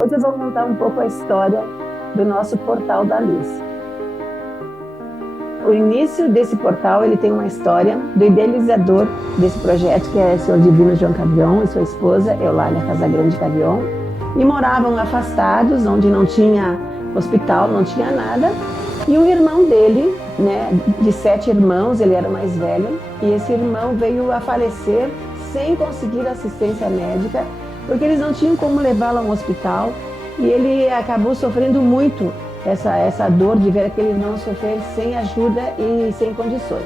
Hoje eu vou contar um pouco a história do nosso Portal da Luz. O início desse portal, ele tem uma história do idealizador desse projeto, que é o Senhor Divino João Cavion e sua esposa, Eulália Casagrande Cavion, e moravam afastados, onde não tinha hospital, não tinha nada, e o irmão dele, de 7 irmãos, ele era o mais velho, e esse irmão veio a falecer sem conseguir assistência médica, porque eles não tinham como levá-lo a um hospital, e ele acabou sofrendo muito essa dor de ver aquele irmão sofrer sem ajuda e sem condições.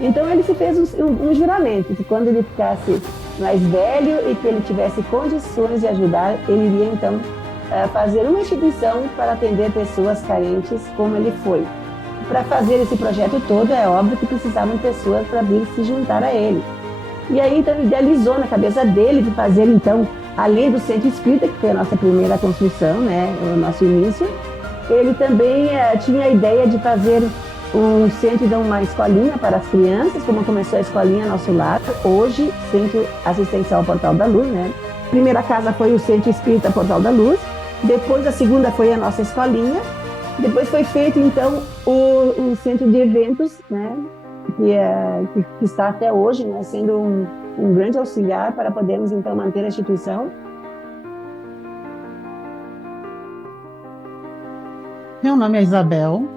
Então ele se fez um juramento, que quando ele ficasse mais velho e que ele tivesse condições de ajudar, ele iria então fazer uma instituição para atender pessoas carentes, como ele foi. Para fazer esse projeto todo, é óbvio que precisavam pessoas para vir se juntar a ele. E aí então ele idealizou na cabeça dele de fazer então, além do centro espírita, que foi a nossa primeira construção, o nosso início, ele também tinha a ideia de fazer um centro, então uma escolinha para as crianças, como começou a escolinha Nosso Lar, hoje Centro Assistencial Portal da Luz, A primeira casa foi o Centro Espírita Portal da Luz, depois a segunda foi a nossa escolinha, depois foi feito então o centro de eventos, que está até hoje, sendo um grande auxiliar para podermos então manter a instituição. Meu nome é Isabel,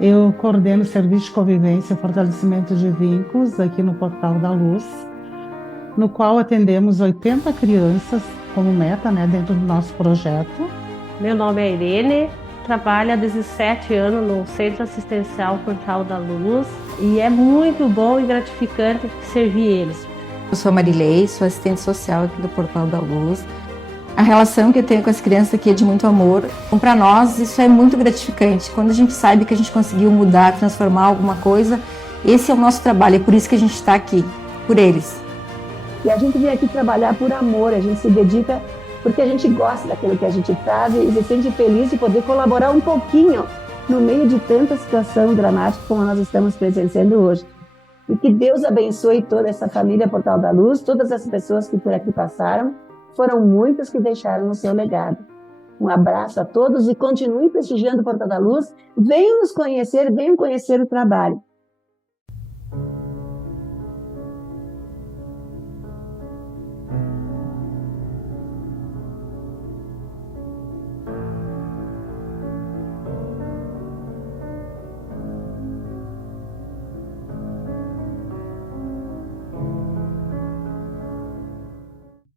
eu coordeno o Serviço de Convivência e Fortalecimento de Vínculos aqui no Portal da Luz, no qual atendemos 80 crianças como meta, dentro do nosso projeto. Meu nome é Irene, trabalho há 17 anos no Centro Assistencial Portal da Luz e é muito bom e gratificante servir eles. Eu sou a Marilei, sou assistente social aqui do Portal da Luz. A relação que eu tenho com as crianças aqui é de muito amor. Então, para nós, isso é muito gratificante. Quando a gente sabe que a gente conseguiu mudar, transformar alguma coisa, esse é o nosso trabalho, é por isso que a gente está aqui, por eles. E a gente vem aqui trabalhar por amor, a gente se dedica porque a gente gosta daquilo que a gente faz e se sente feliz de poder colaborar um pouquinho no meio de tanta situação dramática como nós estamos presenciando hoje. E que Deus abençoe toda essa família Portal da Luz, todas as pessoas que por aqui passaram. Foram muitas que deixaram o seu legado. Um abraço a todos e continue prestigiando o Portal da Luz. Venham nos conhecer, venham conhecer o trabalho.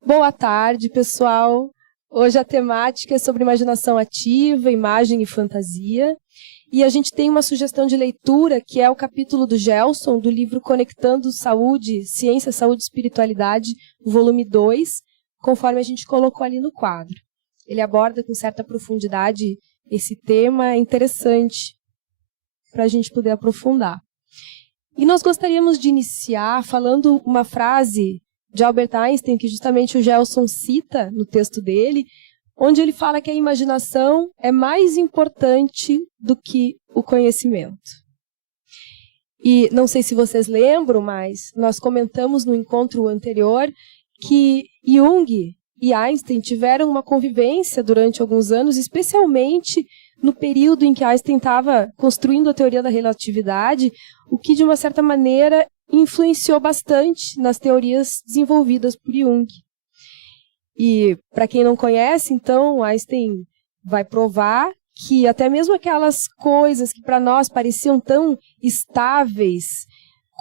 Boa tarde, pessoal. Hoje a temática é sobre imaginação ativa, imagem e fantasia. E a gente tem uma sugestão de leitura, que é o capítulo do Gelson, do livro Conectando Saúde, Ciência, Saúde e Espiritualidade, volume 2, conforme a gente colocou ali no quadro. Ele aborda com certa profundidade esse tema interessante para a gente poder aprofundar. E nós gostaríamos de iniciar falando uma frase de Albert Einstein, que justamente o Gelson cita no texto dele, onde ele fala que a imaginação é mais importante do que o conhecimento. E não sei se vocês lembram, mas nós comentamos no encontro anterior que Jung e Einstein tiveram uma convivência durante alguns anos, especialmente no período em que Einstein estava construindo a teoria da relatividade, o que, de uma certa maneira, influenciou bastante nas teorias desenvolvidas por Jung. E, para quem não conhece, então, Einstein vai provar que até mesmo aquelas coisas que para nós pareciam tão estáveis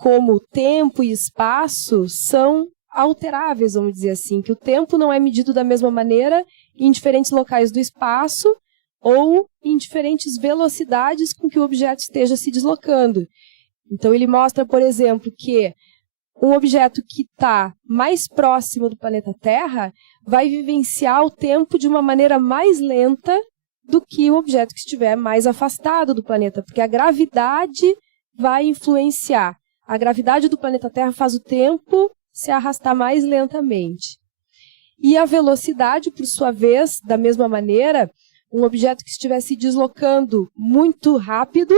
como tempo e espaço são alteráveis, vamos dizer assim, que o tempo não é medido da mesma maneira em diferentes locais do espaço ou em diferentes velocidades com que o objeto esteja se deslocando. Então, ele mostra, por exemplo, que um objeto que está mais próximo do planeta Terra vai vivenciar o tempo de uma maneira mais lenta do que o objeto que estiver mais afastado do planeta, porque a gravidade vai influenciar. A gravidade do planeta Terra faz o tempo se arrastar mais lentamente. E a velocidade, por sua vez, da mesma maneira, um objeto que estiver se deslocando muito rápido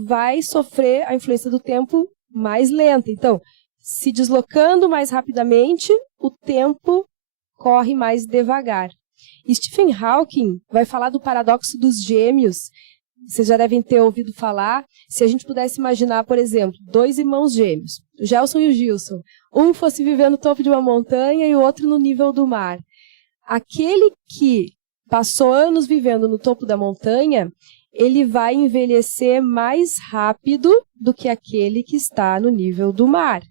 vai sofrer a influência do tempo mais lenta. Então, se deslocando mais rapidamente, o tempo corre mais devagar. Stephen Hawking vai falar do paradoxo dos gêmeos. Vocês já devem ter ouvido falar. Se a gente pudesse imaginar, por exemplo, 2 irmãos gêmeos, o Gelson e o Gilson. Um fosse viver no topo de uma montanha e o outro no nível do mar. Aquele que passou anos vivendo no topo da montanha, ele vai envelhecer mais rápido do que aquele que está no nível do mar.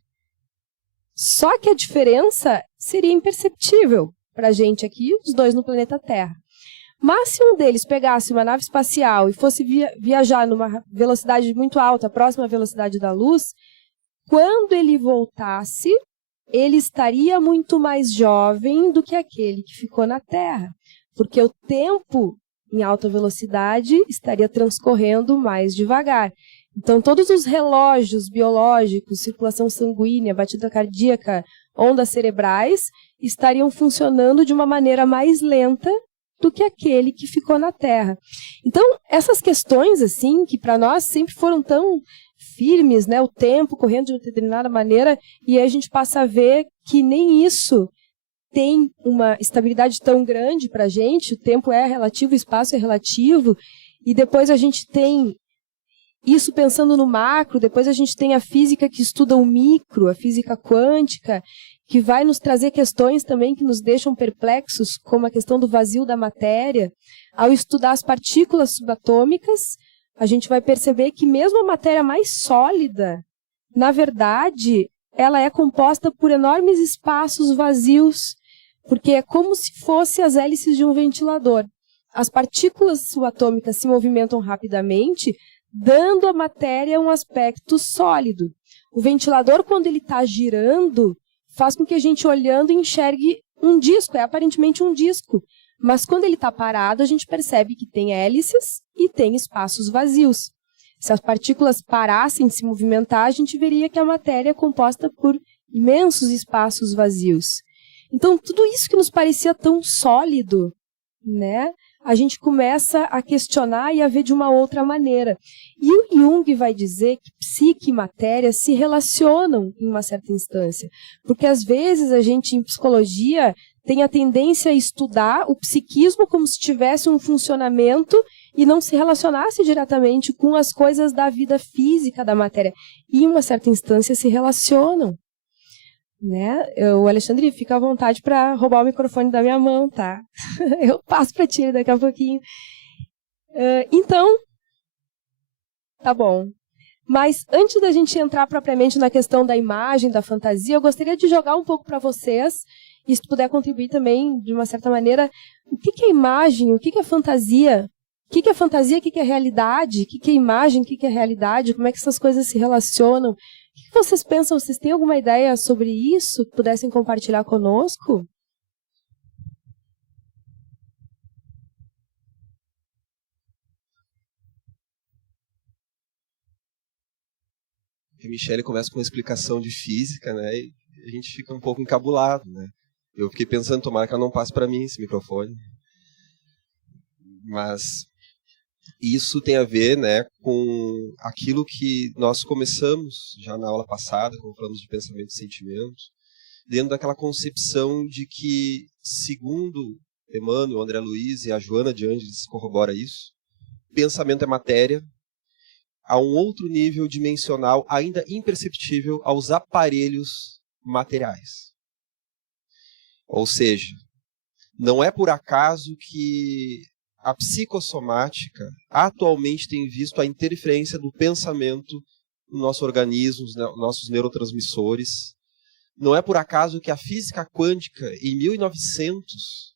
Só que a diferença seria imperceptível para a gente aqui, os dois no planeta Terra. Mas se um deles pegasse uma nave espacial e fosse viajar numa velocidade muito alta, próxima à velocidade da luz, quando ele voltasse, ele estaria muito mais jovem do que aquele que ficou na Terra, porque o tempo em alta velocidade estaria transcorrendo mais devagar. Então, todos os relógios biológicos, circulação sanguínea, batida cardíaca, ondas cerebrais, estariam funcionando de uma maneira mais lenta do que aquele que ficou na Terra. Então, essas questões, assim, que para nós sempre foram tão firmes, né, o tempo correndo de uma determinada maneira, e aí a gente passa a ver que nem isso tem uma estabilidade tão grande para a gente, o tempo é relativo, o espaço é relativo, e depois a gente tem isso pensando no macro, depois a gente tem a física que estuda o micro, a física quântica, que vai nos trazer questões também que nos deixam perplexos, como a questão do vazio da matéria. Ao estudar as partículas subatômicas, a gente vai perceber que mesmo a matéria mais sólida, na verdade, ela é composta por enormes espaços vazios, porque é como se fossem as hélices de um ventilador. As partículas subatômicas se movimentam rapidamente, dando à matéria um aspecto sólido. O ventilador, quando ele está girando, faz com que a gente, olhando, enxergue um disco, é aparentemente um disco. Mas quando ele está parado, a gente percebe que tem hélices e tem espaços vazios. Se as partículas parassem de se movimentar, a gente veria que a matéria é composta por imensos espaços vazios. Então, tudo isso que nos parecia tão sólido, né, a gente começa a questionar e a ver de uma outra maneira. E o Jung vai dizer que psique e matéria se relacionam em uma certa instância. Porque, às vezes, a gente, em psicologia, tem a tendência a estudar o psiquismo como se tivesse um funcionamento e não se relacionasse diretamente com as coisas da vida física da matéria. E, em uma certa instância, se relacionam. Né? O Alexandre, fica à vontade para roubar o microfone da minha mão, tá? Eu passo para ti daqui a pouquinho. Então, tá bom. Mas antes da gente entrar propriamente na questão da imagem, da fantasia, eu gostaria de jogar um pouco para vocês, e se puder contribuir também, de uma certa maneira, o que é imagem, o que é fantasia? O que é fantasia, o que é realidade? O que é imagem, o que é realidade? Como é que essas coisas se relacionam? O que vocês pensam? Vocês têm alguma ideia sobre isso que pudessem compartilhar conosco? A Michele começa com uma explicação de física, né? E a gente fica um pouco encabulado, né? Eu fiquei pensando, tomara que ela não passe para mim esse microfone. Mas isso tem a ver, né, com aquilo que nós começamos já na aula passada, quando falamos de pensamento e sentimento, dentro daquela concepção de que, segundo Emmanuel, André Luiz e a Joana de Ângeles corrobora isso, pensamento é matéria, a um outro nível dimensional ainda imperceptível aos aparelhos materiais. Ou seja, não é por acaso que a psicossomática atualmente tem visto a interferência do pensamento no nosso organismo, nos nossos neurotransmissores. Não é por acaso que a física quântica, em 1900,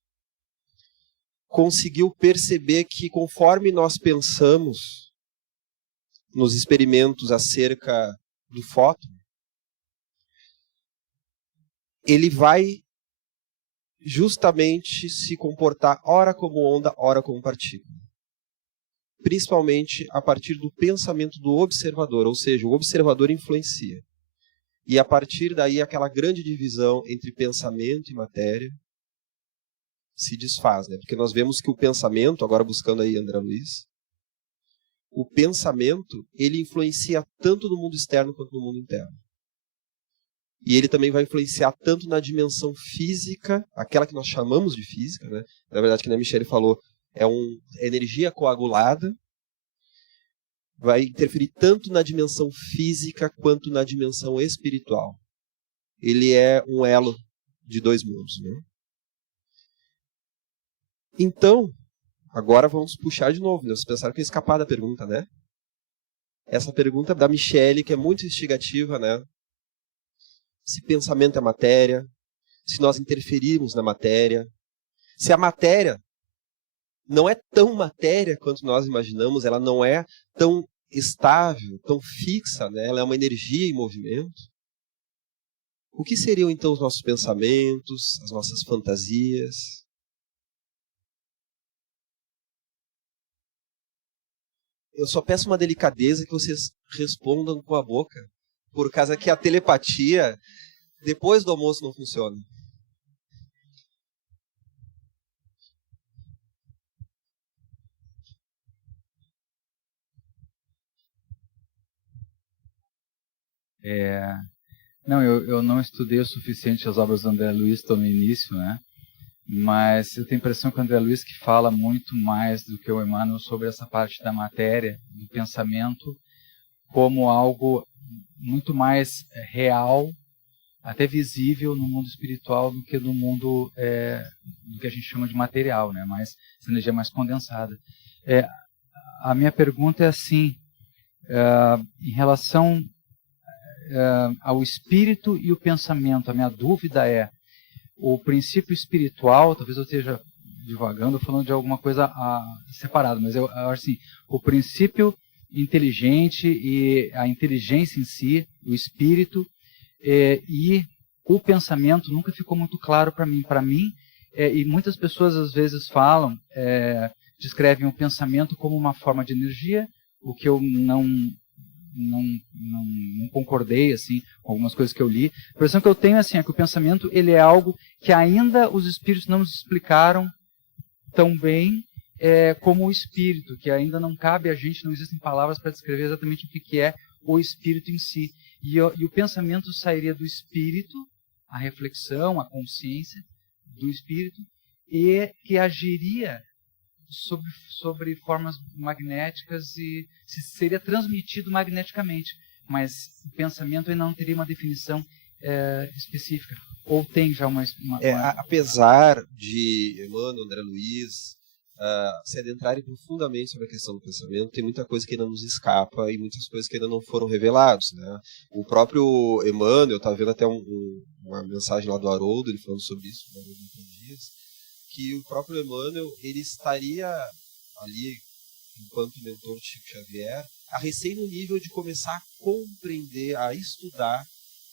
conseguiu perceber que, conforme nós pensamos nos experimentos acerca do fóton, ele vai justamente se comportar ora como onda, ora como partícula. Principalmente a partir do pensamento do observador, ou seja, o observador influencia. E a partir daí aquela grande divisão entre pensamento e matéria se desfaz, né? Porque nós vemos que o pensamento, agora buscando aí André Luiz, o pensamento, ele influencia tanto no mundo externo quanto no mundo interno. E ele também vai influenciar tanto na dimensão física, aquela que nós chamamos de física, né? Na verdade, que a Michele falou, é energia coagulada, vai interferir tanto na dimensão física quanto na dimensão espiritual. Ele é um elo de dois mundos, né? Então, agora vamos puxar de novo. Vocês pensaram que eu ia escapar da pergunta, né? Essa pergunta da Michele, que é muito instigativa, né? Se pensamento é matéria, se nós interferirmos na matéria, se a matéria não é tão matéria quanto nós imaginamos, ela não é tão estável, tão fixa, né? Ela é uma energia em movimento. O que seriam então os nossos pensamentos, as nossas fantasias? Eu só peço uma delicadeza que vocês respondam com a boca, por causa que a telepatia, depois do almoço, não funciona. Não, eu não estudei o suficiente as obras do André Luiz, estou no início, né? Mas eu tenho a impressão que o André Luiz que fala muito mais do que o Emmanuel sobre essa parte da matéria, do pensamento, como algo muito mais real, até visível no mundo espiritual do que no mundo do que a gente chama de material, né? Mas essa energia mais condensada. A minha pergunta é assim, em relação ao espírito e o pensamento, a minha dúvida é, o princípio espiritual, talvez eu esteja divagando, falando de alguma coisa separada, mas eu acho assim, o princípio inteligente e a inteligência em si, o espírito e o pensamento nunca ficou muito claro para mim. Para mim, e muitas pessoas às vezes falam, descrevem o pensamento como uma forma de energia, o que eu não concordei assim com algumas coisas que eu li. A impressão que eu tenho assim, é que o pensamento ele é algo que ainda os espíritos não nos explicaram tão bem como o espírito, que ainda não cabe a gente, não existem palavras para descrever exatamente o que é o espírito em si. E o pensamento sairia do espírito, a reflexão, a consciência do espírito, e que agiria sobre formas magnéticas e seria transmitido magneticamente, mas o pensamento ainda não teria uma definição específica, ou tem já uma... Apesar de Emmanuel, André Luiz se adentrarem profundamente sobre a questão do pensamento, tem muita coisa que ainda nos escapa e muitas coisas que ainda não foram reveladas, né? O próprio Emmanuel, eu estava vendo até uma mensagem lá do Haroldo, ele falando sobre isso, do Haroldo Dias, que o próprio Emmanuel, ele estaria ali, enquanto mentor de Chico Xavier, a recém no nível de começar a compreender, a estudar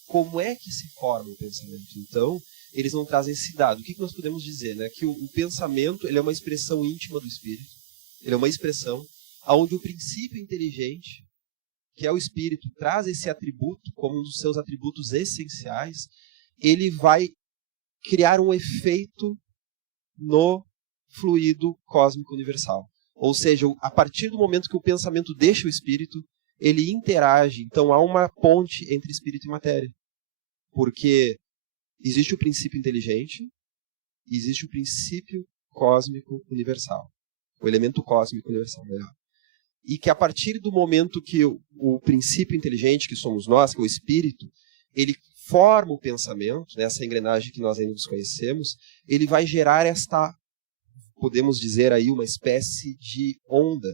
como é que se forma o pensamento. Então, eles não trazem esse dado. O que nós podemos dizer? Né? Que o pensamento ele é uma expressão íntima do espírito, ele é uma expressão onde o princípio inteligente, que é o espírito, traz esse atributo como um dos seus atributos essenciais, ele vai criar um efeito no fluido cósmico universal. Ou seja, a partir do momento que o pensamento deixa o espírito, ele interage. Então há uma ponte entre espírito e matéria. Porque existe o princípio inteligente e existe o princípio cósmico universal. O elemento cósmico universal, melhor. E que a partir do momento que o princípio inteligente, que somos nós, que é o espírito, ele forma o pensamento, nessa engrenagem que nós ainda desconhecemos, ele vai gerar esta, podemos dizer aí, uma espécie de onda.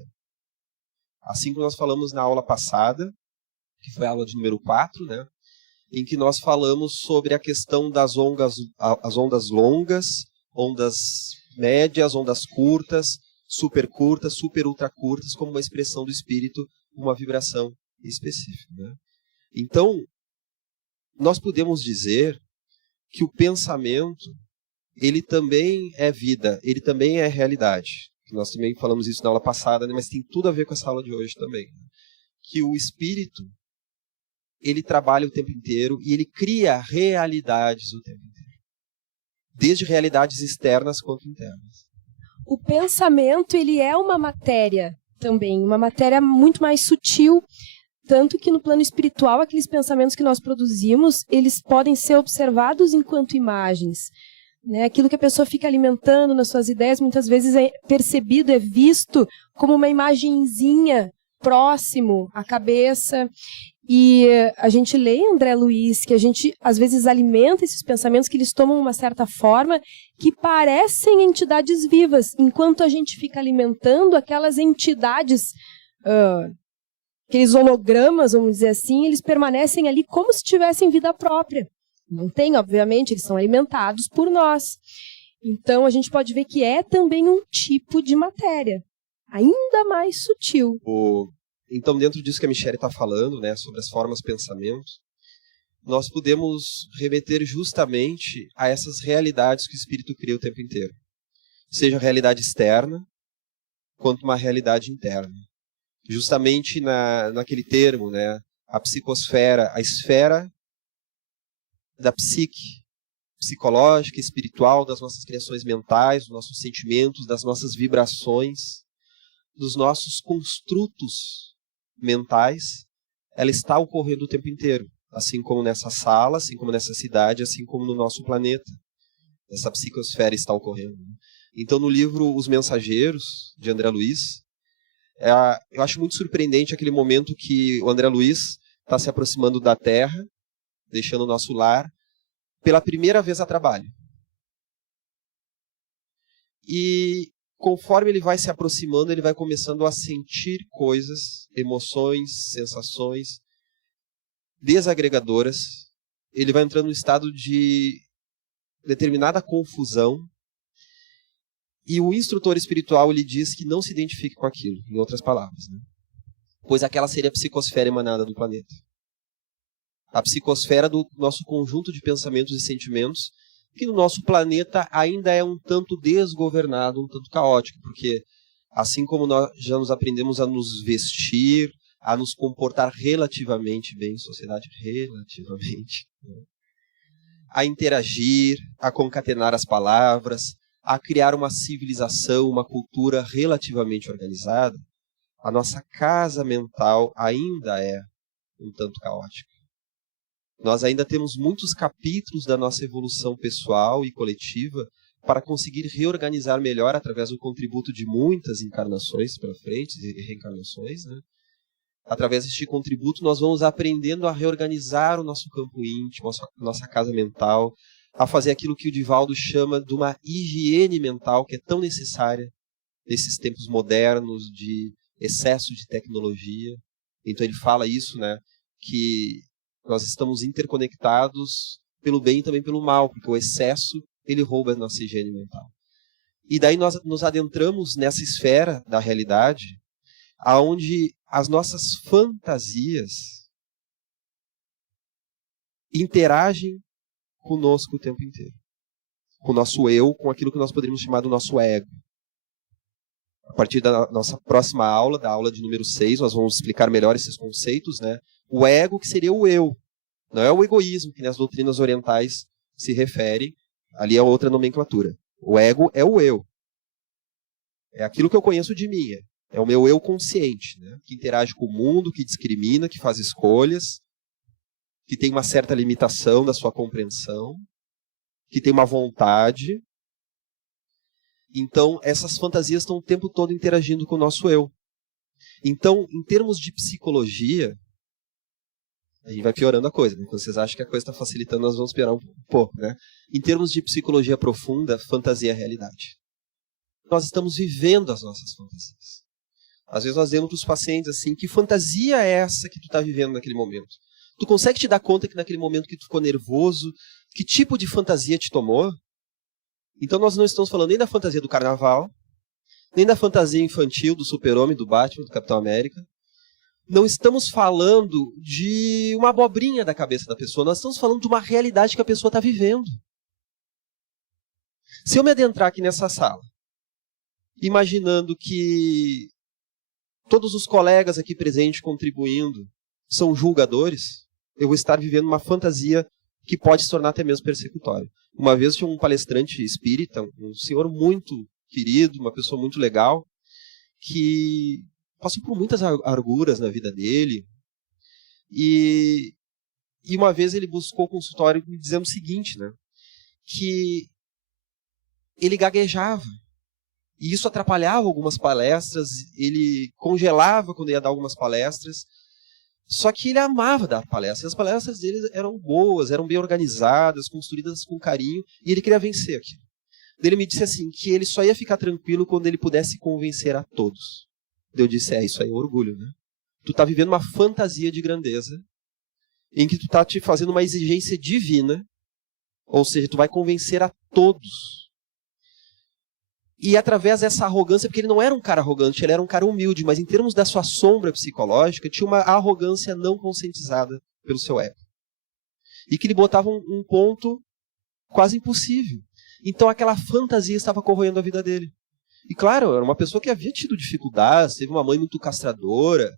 Assim como nós falamos na aula passada, que foi a aula de número 4, né, em que nós falamos sobre a questão das ondas, as ondas longas, ondas médias, ondas curtas, super ultra curtas, como uma expressão do espírito, uma vibração específica. Né? Então, nós podemos dizer que o pensamento, ele também é vida, ele também é realidade. Nós também falamos isso na aula passada, né? Mas tem tudo a ver com essa aula de hoje também. Que o espírito, ele trabalha o tempo inteiro e ele cria realidades o tempo inteiro. Desde realidades externas quanto internas. O pensamento, ele é uma matéria também, uma matéria muito mais sutil Tanto que no plano espiritual, aqueles pensamentos que nós produzimos, eles podem ser observados enquanto imagens. Né? Aquilo que a pessoa fica alimentando nas suas ideias, muitas vezes é percebido, é visto como uma imagenzinha próximo à cabeça. E a gente lê André Luiz, que a gente às vezes alimenta esses pensamentos, que eles tomam uma certa forma, que parecem entidades vivas, enquanto a gente fica alimentando aquelas entidades, aqueles hologramas, vamos dizer assim, eles permanecem ali como se tivessem vida própria. Não tem, obviamente, eles são alimentados por nós. Então a gente pode ver que é também um tipo de matéria, ainda mais sutil. Então, dentro disso que a Michele está falando, né, sobre as formas pensamento, nós podemos remeter justamente a essas realidades que o espírito cria o tempo inteiro. Seja a realidade externa, quanto uma realidade interna. Justamente naquele termo, né, a psicosfera, a esfera da psique, psicológica, espiritual, das nossas criações mentais, dos nossos sentimentos, das nossas vibrações, dos nossos construtos mentais, ela está ocorrendo o tempo inteiro, assim como nessa sala, assim como nessa cidade, assim como no nosso planeta. Essa psicosfera está ocorrendo. Então, no livro Os Mensageiros, de André Luiz, eu acho muito surpreendente aquele momento que o André Luiz está se aproximando da Terra, deixando o nosso lar, pela primeira vez a trabalho. E conforme ele vai se aproximando, ele vai começando a sentir coisas, emoções, sensações desagregadoras. Ele vai entrando num estado de determinada confusão. E o instrutor espiritual lhe diz que não se identifique com aquilo, em outras palavras, né? Pois aquela seria a psicosfera emanada do planeta. A psicosfera do nosso conjunto de pensamentos e sentimentos, que no nosso planeta ainda é um tanto desgovernado, um tanto caótico, porque assim como nós já nos aprendemos a nos vestir, a nos comportar relativamente bem em sociedade, relativamente, né? A interagir, a concatenar as palavras, a criar uma civilização, uma cultura relativamente organizada, a nossa casa mental ainda é um tanto caótica. Nós ainda temos muitos capítulos da nossa evolução pessoal e coletiva para conseguir reorganizar melhor através do contributo de muitas encarnações pela frente e reencarnações, né? Através deste contributo nós vamos aprendendo a reorganizar o nosso campo íntimo, a nossa casa mental, a fazer aquilo que o Divaldo chama de uma higiene mental que é tão necessária nesses tempos modernos de excesso de tecnologia. Então ele fala isso, né, que nós estamos interconectados pelo bem e também pelo mal, porque o excesso ele rouba a nossa higiene mental. E daí nós nos adentramos nessa esfera da realidade, aonde as nossas fantasias interagem conosco o tempo inteiro. Com o nosso eu, com aquilo que nós poderíamos chamar do nosso ego. A partir da nossa próxima aula, da aula de número 6, nós vamos explicar melhor esses conceitos, né? O ego, que seria o eu. Não é o egoísmo, que nas doutrinas orientais se referem. Ali é outra nomenclatura. O ego é o eu. É aquilo que eu conheço de mim. É o meu eu consciente, né? Que interage com o mundo, que discrimina, que faz escolhas, que tem uma certa limitação da sua compreensão, que tem uma vontade. Então, essas fantasias estão o tempo todo interagindo com o nosso eu. Então, em termos de psicologia, a gente vai piorando a coisa, né? Quando vocês acham que a coisa está facilitando, nós vamos piorar um pouco, né? Em termos de psicologia profunda, fantasia é realidade. Nós estamos vivendo as nossas fantasias. Às vezes nós dizemos para os pacientes assim, que fantasia é essa que tu está vivendo naquele momento? Tu consegue te dar conta que naquele momento que tu ficou nervoso, que tipo de fantasia te tomou? Então nós não estamos falando nem da fantasia do carnaval, nem da fantasia infantil do Super-Homem, do Batman, do Capitão América. Não estamos falando de uma abobrinha da cabeça da pessoa, nós estamos falando de uma realidade que a pessoa está vivendo. Se eu me adentrar aqui nessa sala, imaginando que todos os colegas aqui presentes contribuindo são julgadores, eu vou estar vivendo uma fantasia que pode se tornar até mesmo persecutória. Uma vez tinha um palestrante espírita, um senhor muito querido, uma pessoa muito legal, que passou por muitas arguras na vida dele, E uma vez ele buscou o consultório me dizendo o seguinte, né? Que ele gaguejava. E isso atrapalhava algumas palestras, ele congelava quando ia dar algumas palestras. Só que ele amava dar palestras. As palestras dele eram boas, eram bem organizadas, construídas com carinho, e ele queria vencer aquilo. Ele me disse assim, que ele só ia ficar tranquilo quando ele pudesse convencer a todos. Eu disse, isso aí é orgulho, né? Tu tá vivendo uma fantasia de grandeza, em que tu tá te fazendo uma exigência divina, ou seja, tu vai convencer a todos. E através dessa arrogância, porque ele não era um cara arrogante, ele era um cara humilde, mas em termos da sua sombra psicológica, tinha uma arrogância não conscientizada pelo seu ego. E que ele botava um ponto quase impossível. Então aquela fantasia estava corroendo a vida dele. E claro, era uma pessoa que havia tido dificuldades, teve uma mãe muito castradora.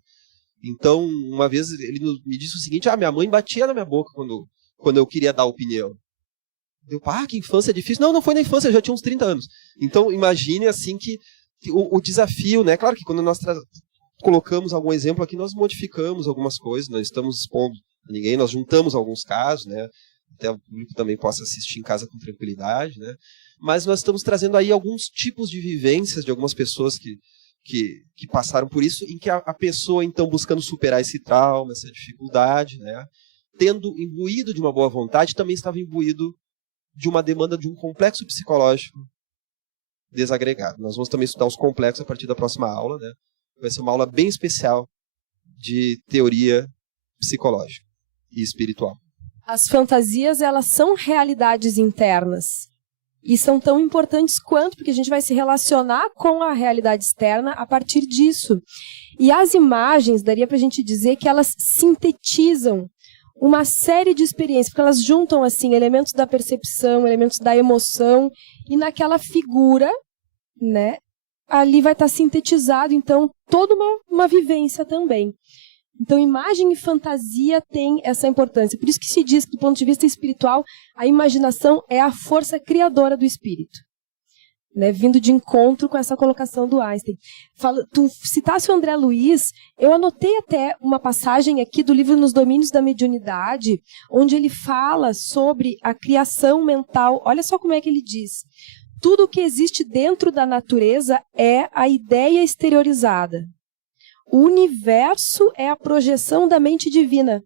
Então, uma vez ele me disse o seguinte, minha mãe batia na minha boca quando eu queria dar opinião. Eu, que infância difícil. Não foi na infância, eu já tinha uns 30 anos. Então, imagine assim que o desafio, né? Claro que quando nós colocamos algum exemplo aqui, nós modificamos algumas coisas, não estamos expondo a ninguém, nós juntamos alguns casos, né? Até o público também possa assistir em casa com tranquilidade, né? Mas nós estamos trazendo aí alguns tipos de vivências de algumas pessoas que passaram por isso, em que a pessoa, então, buscando superar esse trauma, essa dificuldade, né? Tendo imbuído de uma boa vontade, também estava imbuído de uma demanda de um complexo psicológico desagregado. Nós vamos também estudar os complexos a partir da próxima aula, né? Vai ser uma aula bem especial de teoria psicológica e espiritual. As fantasias, elas são realidades internas. E são tão importantes quanto, porque a gente vai se relacionar com a realidade externa a partir disso. E as imagens, daria para a gente dizer que elas sintetizam uma série de experiências, porque elas juntam assim elementos da percepção, elementos da emoção, e naquela figura, né, ali vai estar sintetizado, então, toda uma vivência também. Então, imagem e fantasia têm essa importância. Por isso que se diz que, do ponto de vista espiritual, a imaginação é a força criadora do espírito. Né, vindo de encontro com essa colocação do Einstein. Tu citasse o André Luiz, eu anotei até uma passagem aqui do livro Nos Domínios da Mediunidade, onde ele fala sobre a criação mental. Olha só como é que ele diz. Tudo o que existe dentro da natureza é a ideia exteriorizada. O universo é a projeção da mente divina.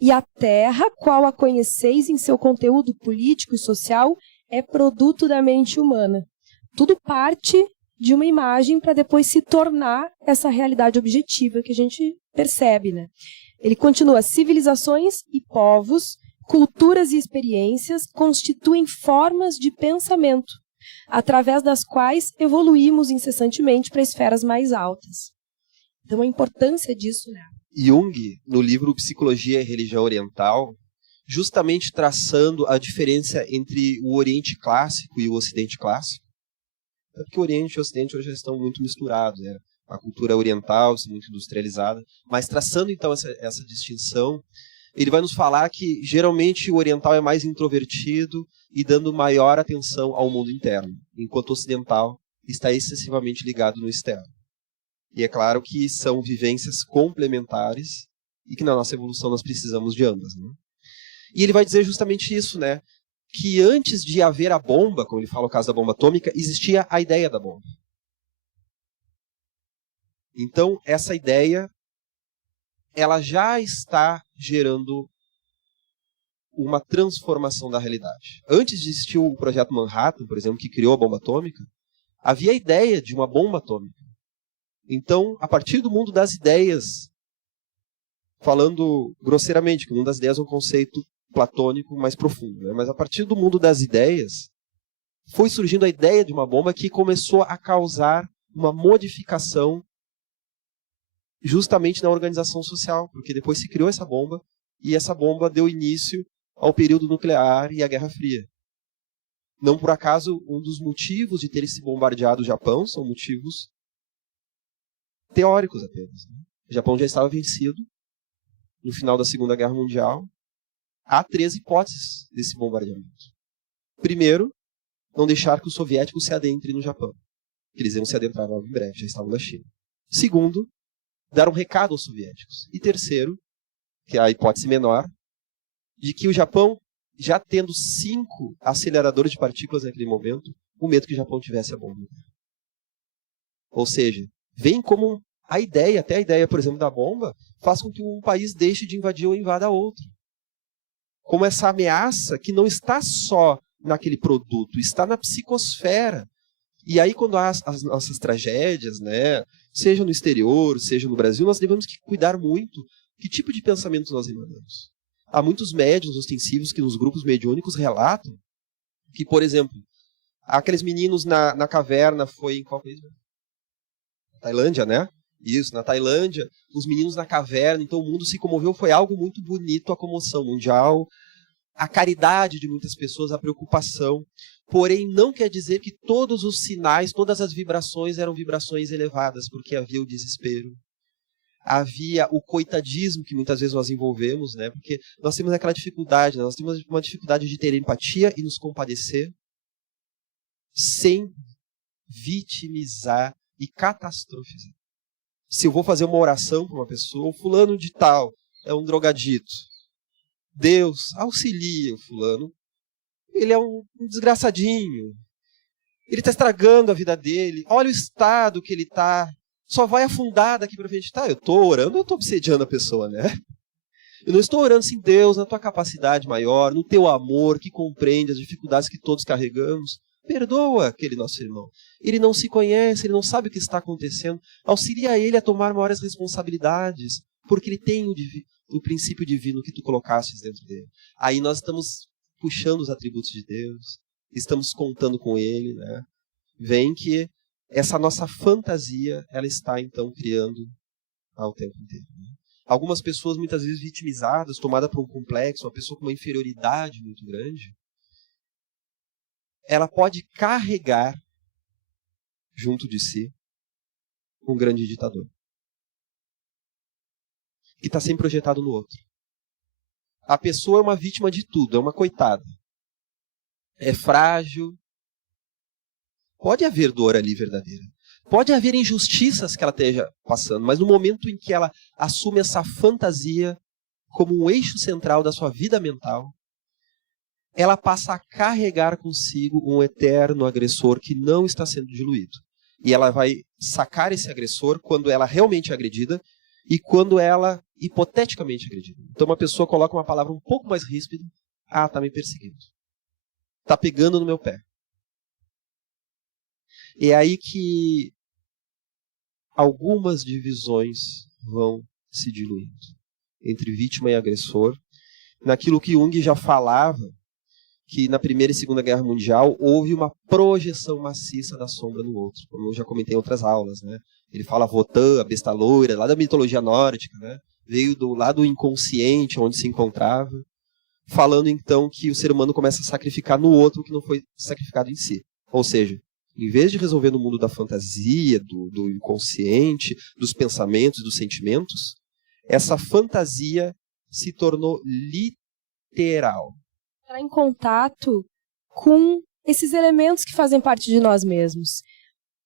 E a Terra, qual a conheceis em seu conteúdo político e social, é produto da mente humana. Tudo parte de uma imagem para depois se tornar essa realidade objetiva que a gente percebe, né? Ele continua, civilizações e povos, culturas e experiências constituem formas de pensamento, através das quais evoluímos incessantemente para esferas mais altas. Então a importância disso, né? Jung, no livro Psicologia e Religião Oriental, justamente traçando a diferença entre o Oriente Clássico e o Ocidente Clássico, porque o Oriente e o Ocidente hoje estão muito misturados, né? A cultura oriental é muito industrializada, mas traçando então essa distinção, ele vai nos falar que geralmente o oriental é mais introvertido e dando maior atenção ao mundo interno, enquanto o ocidental está excessivamente ligado no externo. E é claro que são vivências complementares e que na nossa evolução nós precisamos de ambas, né? E ele vai dizer justamente isso, né? Que antes de haver a bomba, como ele fala no caso da bomba atômica, existia a ideia da bomba. Então, essa ideia, ela já está gerando uma transformação da realidade. Antes de existir o projeto Manhattan, por exemplo, que criou a bomba atômica, havia a ideia de uma bomba atômica. Então, a partir do mundo das ideias, falando grosseiramente, que o mundo das ideias é um conceito platônico mais profundo, né? Mas a partir do mundo das ideias, foi surgindo a ideia de uma bomba que começou a causar uma modificação justamente na organização social, porque depois se criou essa bomba, e essa bomba deu início ao período nuclear e à Guerra Fria. Não por acaso, um dos motivos de ter se bombardeado o Japão são motivos teóricos apenas, né? O Japão já estava vencido no final da Segunda Guerra Mundial. Há 3 hipóteses desse bombardeamento. Primeiro, não deixar que os soviéticos se adentrem no Japão. Eles iam se adentrar logo em breve, já estavam na China. Segundo, dar um recado aos soviéticos. E terceiro, que é a hipótese menor, de que o Japão, já tendo 5 aceleradores de partículas naquele momento, o medo que o Japão tivesse a bomba. Ou seja, vem como a ideia, até a ideia, por exemplo, da bomba, faz com que um país deixe de invadir ou invada outro. Como essa ameaça que não está só naquele produto, está na psicosfera. E aí, quando há as nossas tragédias, né, seja no exterior, seja no Brasil, nós devemos que cuidar muito que tipo de pensamento nós emanamos. Há muitos médiuns ostensivos que nos grupos mediúnicos relatam que, por exemplo, aqueles meninos na caverna, foi em qual país? Tailândia, né? Isso, na Tailândia, os meninos na caverna, então o mundo se comoveu, foi algo muito bonito, a comoção mundial, a caridade de muitas pessoas, a preocupação. Porém, não quer dizer que todos os sinais, todas as vibrações eram vibrações elevadas, porque havia o desespero. Havia o coitadismo que muitas vezes nós envolvemos, né? Porque nós temos aquela dificuldade, né? Nós temos uma dificuldade de ter empatia e nos compadecer sem vitimizar e catastrofizar. Se eu vou fazer uma oração para uma pessoa, o fulano de tal é um drogadito. Deus auxilia o fulano. Ele é um desgraçadinho. Ele está estragando a vida dele. Olha o estado que ele está. Só vai afundar daqui para frente. Tá, eu estou orando, eu estou obsediando a pessoa, né? Eu não estou orando assim, Deus, na tua capacidade maior, no teu amor que compreende as dificuldades que todos carregamos. Perdoa aquele nosso irmão. Ele não se conhece, ele não sabe o que está acontecendo. Auxilia ele a tomar maiores responsabilidades, porque ele tem o princípio divino que tu colocastes dentro dele. Aí nós estamos puxando os atributos de Deus, estamos contando com ele, né? Vem que essa nossa fantasia, ela está então criando ao tempo inteiro. Né? Algumas pessoas muitas vezes vitimizadas, tomadas por um complexo, uma pessoa com uma inferioridade muito grande, ela pode carregar junto de si um grande ditador que está sempre projetado no outro. A pessoa é uma vítima de tudo, é uma coitada. É frágil. Pode haver dor ali verdadeira. Pode haver injustiças que ela esteja passando, mas no momento em que ela assume essa fantasia como um eixo central da sua vida mental, ela passa a carregar consigo um eterno agressor que não está sendo diluído. E ela vai sacar esse agressor quando ela realmente é agredida e quando ela hipoteticamente é agredida. Então uma pessoa coloca uma palavra um pouco mais ríspida. Ah, está me perseguindo. Está pegando no meu pé. É aí que algumas divisões vão se diluindo entre vítima e agressor. Naquilo que Jung já falava, que na Primeira e Segunda Guerra Mundial houve uma projeção maciça da sombra no outro, como eu já comentei em outras aulas, né? Ele fala Votan, a besta loira, lá da mitologia nórdica, né? Veio do lado inconsciente onde se encontrava, falando então que o ser humano começa a sacrificar no outro o que não foi sacrificado em si. Ou seja, em vez de resolver no mundo da fantasia, do inconsciente, dos pensamentos, dos sentimentos, essa fantasia se tornou literal. Entrar em contato com esses elementos que fazem parte de nós mesmos.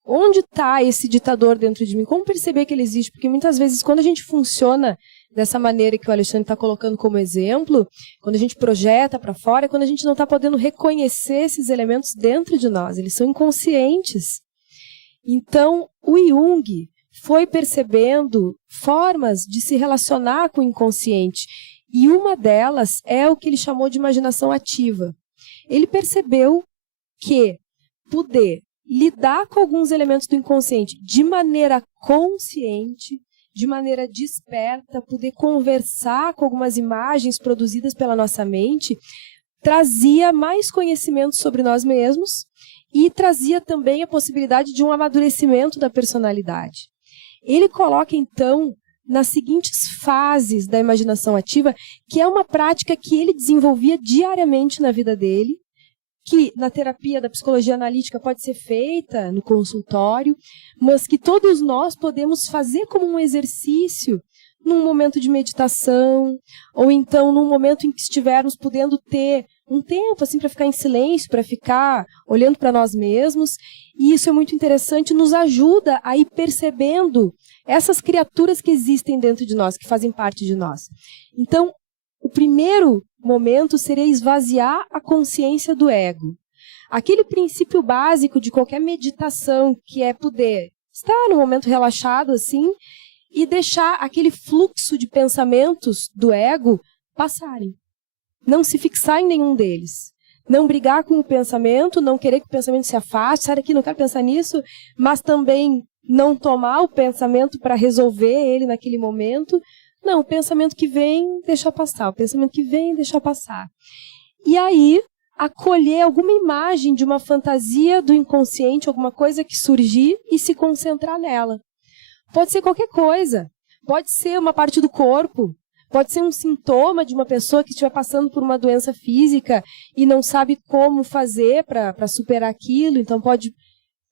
Onde está esse ditador dentro de mim? Como perceber que ele existe? Porque muitas vezes, quando a gente funciona dessa maneira que o Alexandre está colocando como exemplo, quando a gente projeta para fora, é quando a gente não está podendo reconhecer esses elementos dentro de nós. Eles são inconscientes. Então, o Jung foi percebendo formas de se relacionar com o inconsciente. E uma delas é o que ele chamou de imaginação ativa. Ele percebeu que poder lidar com alguns elementos do inconsciente de maneira consciente, de maneira desperta, poder conversar com algumas imagens produzidas pela nossa mente, trazia mais conhecimento sobre nós mesmos e trazia também a possibilidade de um amadurecimento da personalidade. Ele coloca, então, nas seguintes fases da imaginação ativa, que é uma prática que ele desenvolvia diariamente na vida dele, que na terapia da psicologia analítica pode ser feita no consultório, mas que todos nós podemos fazer como um exercício num momento de meditação, ou então num momento em que estivermos podendo ter um tempo assim para ficar em silêncio, para ficar olhando para nós mesmos, e isso é muito interessante, nos ajuda a ir percebendo essas criaturas que existem dentro de nós, que fazem parte de nós. Então, o primeiro momento seria esvaziar a consciência do ego. Aquele princípio básico de qualquer meditação, que é poder estar no momento relaxado assim e deixar aquele fluxo de pensamentos do ego passarem. Não se fixar em nenhum deles. Não brigar com o pensamento, não querer que o pensamento se afaste, sai daqui, não quero pensar nisso, mas também não tomar o pensamento para resolver ele naquele momento. Não, o pensamento que vem, deixa passar. O pensamento que vem, deixa passar. E aí, acolher alguma imagem de uma fantasia do inconsciente, alguma coisa que surgir e se concentrar nela. Pode ser qualquer coisa. Pode ser uma parte do corpo. Pode ser um sintoma de uma pessoa que estiver passando por uma doença física e não sabe como fazer para superar aquilo, então pode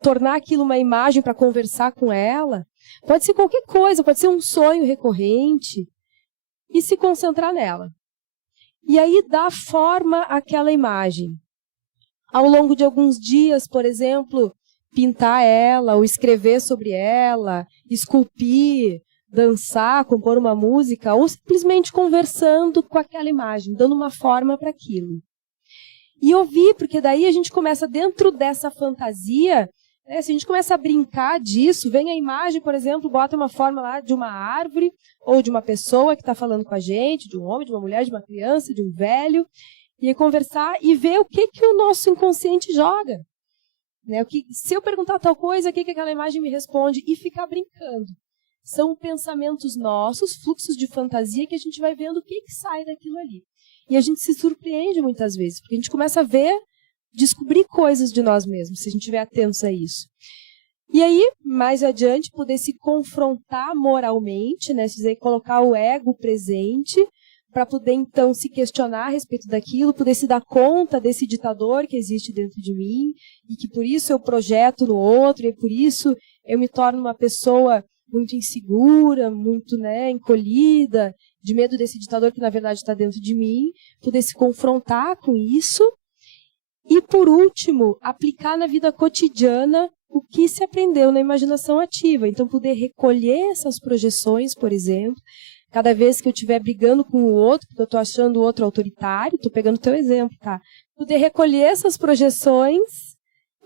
tornar aquilo uma imagem para conversar com ela. Pode ser qualquer coisa, pode ser um sonho recorrente e se concentrar nela. E aí dar forma àquela imagem. Ao longo de alguns dias, por exemplo, pintar ela, ou escrever sobre ela, esculpir, dançar, compor uma música, ou simplesmente conversando com aquela imagem, dando uma forma para aquilo. E ouvir, porque daí a gente começa dentro dessa fantasia, né, se a gente começa a brincar disso, vem a imagem, por exemplo, bota uma forma lá de uma árvore, ou de uma pessoa que está falando com a gente, de um homem, de uma mulher, de uma criança, de um velho, e aí conversar e ver o que o nosso inconsciente joga. Né, se eu perguntar tal coisa, o que aquela imagem me responde? E ficar brincando. São pensamentos nossos, fluxos de fantasia, que a gente vai vendo o que sai daquilo ali. E a gente se surpreende muitas vezes, porque a gente começa a ver, descobrir coisas de nós mesmos, se a gente estiver atentos a isso. E aí, mais adiante, poder se confrontar moralmente, né, se dizer, colocar o ego presente, para poder então se questionar a respeito daquilo, poder se dar conta desse ditador que existe dentro de mim, e que por isso eu projeto no outro, e por isso eu me torno uma pessoa muito insegura, muito, né, encolhida, de medo desse ditador que na verdade está dentro de mim, poder se confrontar com isso. E por último, aplicar na vida cotidiana o que se aprendeu na imaginação ativa. Então poder recolher essas projeções, por exemplo, cada vez que eu estiver brigando com o outro, porque eu estou achando o outro autoritário, estou pegando o teu exemplo, tá? Poder recolher essas projeções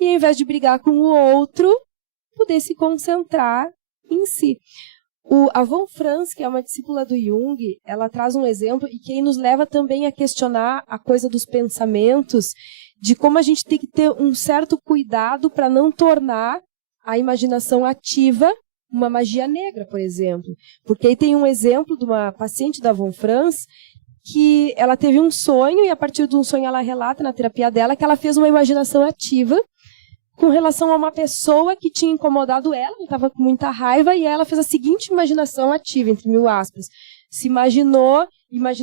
e ao invés de brigar com o outro, poder se concentrar em si. A Von Franz, que é uma discípula do Jung, ela traz um exemplo e que aí nos leva também a questionar a coisa dos pensamentos, de como a gente tem que ter um certo cuidado para não tornar a imaginação ativa uma magia negra, por exemplo. Porque aí tem um exemplo de uma paciente da Von Franz que ela teve um sonho e a partir de um sonho ela relata na terapia dela que ela fez uma imaginação ativa com relação a uma pessoa que tinha incomodado ela, estava com muita raiva, e ela fez a seguinte imaginação ativa, entre 1000 aspas. Se imaginou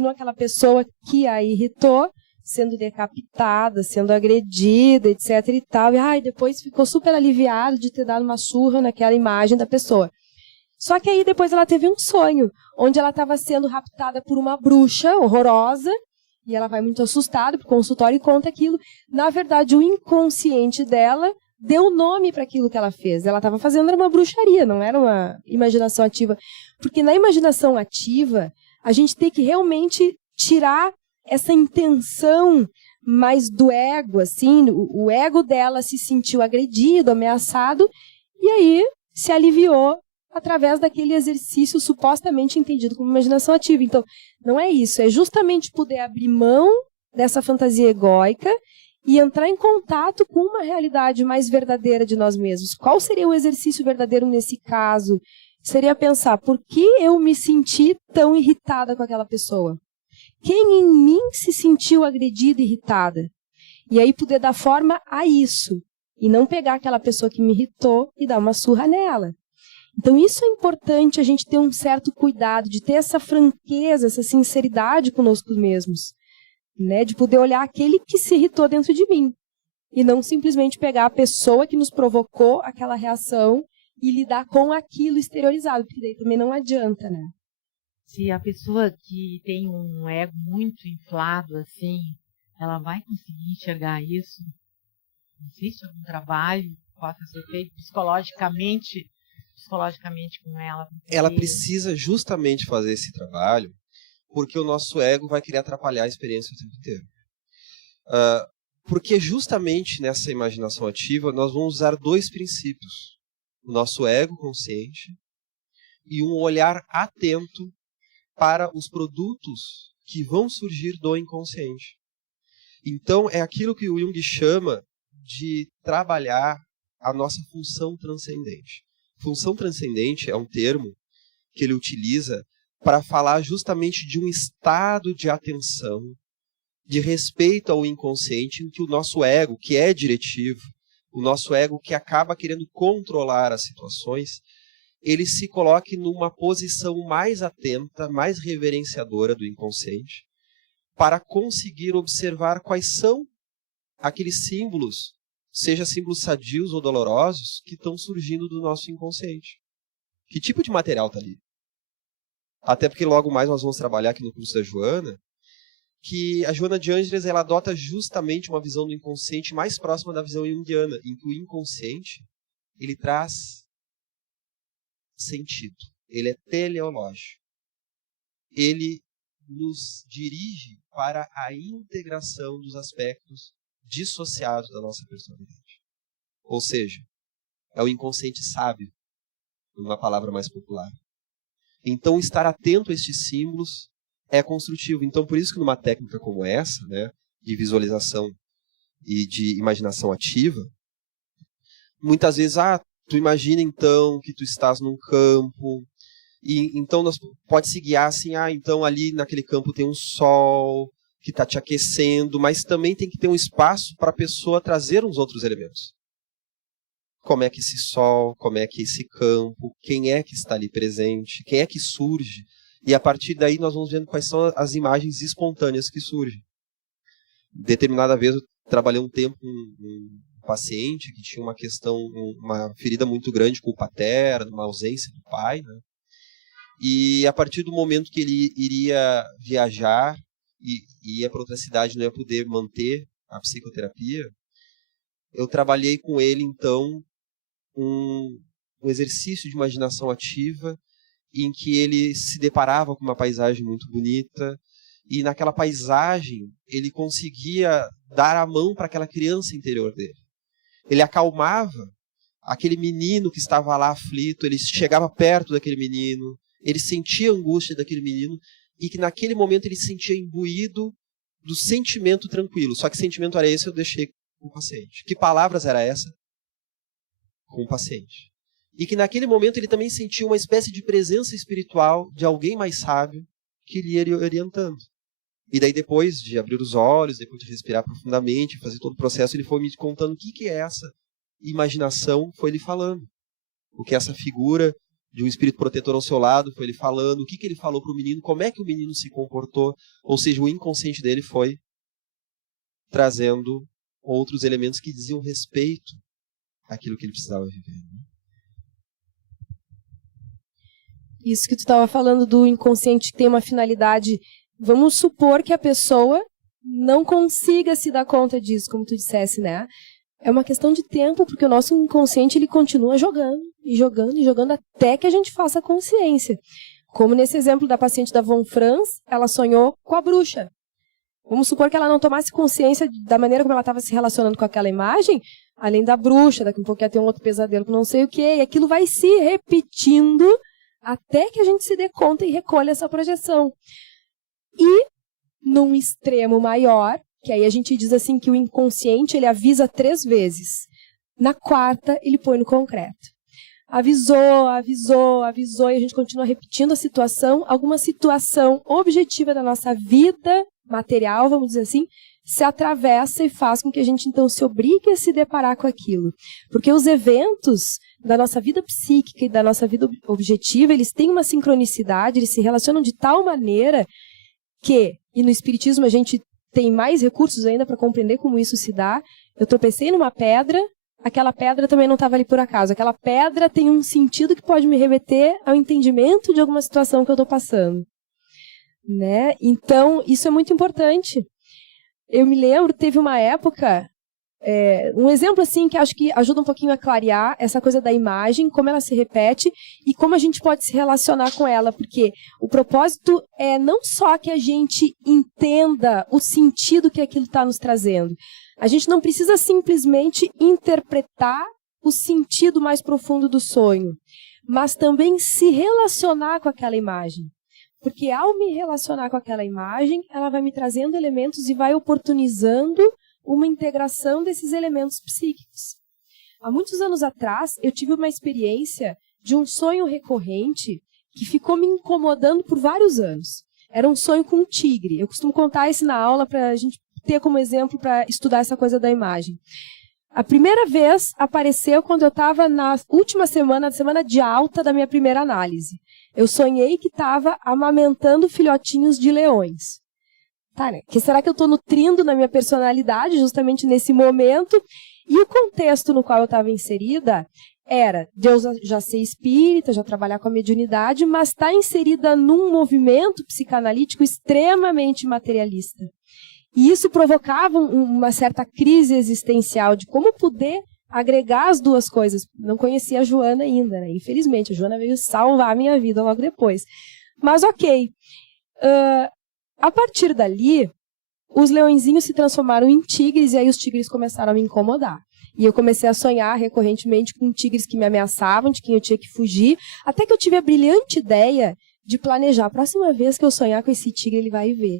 aquela pessoa que a irritou, sendo decapitada, sendo agredida, etc. e tal, e depois ficou super aliviada de ter dado uma surra naquela imagem da pessoa. Só que aí depois ela teve um sonho, onde ela estava sendo raptada por uma bruxa horrorosa, e ela vai muito assustada para o consultório e conta aquilo. Na verdade, o inconsciente dela deu nome para aquilo que ela fez. Ela estava fazendo uma bruxaria, não era uma imaginação ativa. Porque na imaginação ativa, a gente tem que realmente tirar essa intenção mais do ego, assim, o ego dela se sentiu agredido, ameaçado, e aí se aliviou através daquele exercício supostamente entendido como imaginação ativa. Então, não é isso, é justamente poder abrir mão dessa fantasia egóica e entrar em contato com uma realidade mais verdadeira de nós mesmos. Qual seria o exercício verdadeiro nesse caso? Seria pensar, por que eu me senti tão irritada com aquela pessoa? Quem em mim se sentiu agredida e irritada? E aí poder dar forma a isso, e não pegar aquela pessoa que me irritou e dar uma surra nela. Então isso é importante, a gente ter um certo cuidado, de ter essa franqueza, essa sinceridade conosco mesmos. Né, de poder olhar aquele que se irritou dentro de mim. E não simplesmente pegar a pessoa que nos provocou aquela reação e lidar com aquilo exteriorizado, porque daí também não adianta, né? Se a pessoa que tem um ego muito inflado, assim, ela vai conseguir enxergar isso? Existe algum trabalho que possa ser feito psicologicamente com ela? Ela precisa justamente fazer esse trabalho, porque o nosso ego vai querer atrapalhar a experiência o tempo inteiro. Porque justamente nessa imaginação ativa, nós vamos usar 2 princípios. O nosso ego consciente e um olhar atento para os produtos que vão surgir do inconsciente. Então, é aquilo que o Jung chama de trabalhar a nossa função transcendente. Função transcendente é um termo que ele utiliza para falar justamente de um estado de atenção, de respeito ao inconsciente, em que o nosso ego, que é diretivo, o nosso ego que acaba querendo controlar as situações, ele se coloque numa posição mais atenta, mais reverenciadora do inconsciente, para conseguir observar quais são aqueles símbolos, seja símbolos sadios ou dolorosos, que estão surgindo do nosso inconsciente. Que tipo de material está ali? Até porque logo mais nós vamos trabalhar aqui no curso da Joana, que a Joana de Ângeles ela adota justamente uma visão do inconsciente mais próxima da visão junguiana, em que o inconsciente ele traz sentido, ele é teleológico. Ele nos dirige para a integração dos aspectos dissociados da nossa personalidade. Ou seja, é o inconsciente sábio, numa palavra mais popular. Então, estar atento a estes símbolos é construtivo. Então, por isso que numa técnica como essa, né, de visualização e de imaginação ativa, muitas vezes, tu imagina então que tu estás num campo, e então pode se guiar assim, então ali naquele campo tem um sol que está te aquecendo, mas também tem que ter um espaço para a pessoa trazer uns outros elementos. Como é que esse sol, como é que esse campo, quem é que está ali presente, quem é que surge, e a partir daí nós vamos vendo quais são as imagens espontâneas que surgem. Determinada vez eu trabalhei um tempo com um paciente que tinha uma questão, uma ferida muito grande com o paterno, uma ausência do pai, né? E a partir do momento que ele iria viajar e ia para outra cidade, não ia poder manter a psicoterapia, eu trabalhei com ele então um exercício de imaginação ativa em que ele se deparava com uma paisagem muito bonita e naquela paisagem ele conseguia dar a mão para aquela criança interior dele. Ele acalmava aquele menino que estava lá aflito, ele chegava perto daquele menino, ele sentia a angústia daquele menino e que naquele momento ele se sentia imbuído do sentimento tranquilo. Só que sentimento era esse eu deixei com o paciente. Que palavras era essa? Com o paciente. E que naquele momento ele também sentia uma espécie de presença espiritual de alguém mais sábio que lhe ia orientando. E daí depois de abrir os olhos, depois de respirar profundamente, fazer todo o processo, ele foi me contando o que é essa imaginação, foi ele falando. O que é essa figura de um espírito protetor ao seu lado, foi ele falando, o que ele falou para o menino, como é que o menino se comportou, ou seja, o inconsciente dele foi trazendo outros elementos que diziam respeito àquilo que ele precisava viver. Isso que tu estava falando do inconsciente que tem uma finalidade, vamos supor que a pessoa não consiga se dar conta disso, como tu dissesse, né? É uma questão de tempo, porque o nosso inconsciente ele continua jogando, e jogando, e jogando, até que a gente faça consciência. Como nesse exemplo da paciente da Von Franz, ela sonhou com a bruxa. Vamos supor que ela não tomasse consciência da maneira como ela estava se relacionando com aquela imagem, além da bruxa, daqui a pouco ia ter um outro pesadelo que não sei o que, e aquilo vai se repetindo até que a gente se dê conta e recolha essa projeção. E, num extremo maior, que aí a gente diz assim que o inconsciente ele avisa 3 vezes. Na 4ª, ele põe no concreto. Avisou, avisou, avisou, e a gente continua repetindo a situação. Alguma situação objetiva da nossa vida material, vamos dizer assim, se atravessa e faz com que a gente então se obrigue a se deparar com aquilo. Porque os eventos da nossa vida psíquica e da nossa vida objetiva, eles têm uma sincronicidade, eles se relacionam de tal maneira que, e no Espiritismo a gente tem mais recursos ainda para compreender como isso se dá. Eu tropecei numa pedra, aquela pedra também não estava ali por acaso. Aquela pedra tem um sentido que pode me remeter ao entendimento de alguma situação que eu estou passando. Né? Então, isso é muito importante. eu me lembro, teve uma época, um exemplo assim que acho que ajuda um pouquinho a clarear essa coisa da imagem, como ela se repete e como a gente pode se relacionar com ela, porque o propósito é não só que a gente entenda o sentido que aquilo está nos trazendo. A gente não precisa simplesmente interpretar o sentido mais profundo do sonho, mas também se relacionar com aquela imagem. Porque ao me relacionar com aquela imagem, ela vai me trazendo elementos e vai oportunizando uma integração desses elementos psíquicos. Há muitos anos atrás, eu tive uma experiência de um sonho recorrente que ficou me incomodando por vários anos. Era um sonho com um tigre. Eu costumo contar isso na aula para a gente ter como exemplo para estudar essa coisa da imagem. A primeira vez apareceu quando eu estava na última semana, semana de alta da minha primeira análise. Eu sonhei que estava amamentando filhotinhos de leões. Tá, né? Que será que eu estou nutrindo na minha personalidade justamente nesse momento? E o contexto no qual eu estava inserida era de eu já ser espírita, já trabalhar com a mediunidade, mas está inserida num movimento psicanalítico extremamente materialista. E isso provocava uma certa crise existencial de como poder agregar as duas coisas. Não conhecia a Joana ainda, né? Infelizmente, a Joana veio salvar a minha vida logo depois. Mas ok. A partir dali, os leõezinhos se transformaram em tigres e aí os tigres começaram a me incomodar. E eu comecei a sonhar recorrentemente com tigres que me ameaçavam, de quem eu tinha que fugir, até que eu tive a brilhante ideia de planejar. A próxima vez que eu sonhar com esse tigre, ele vai ver.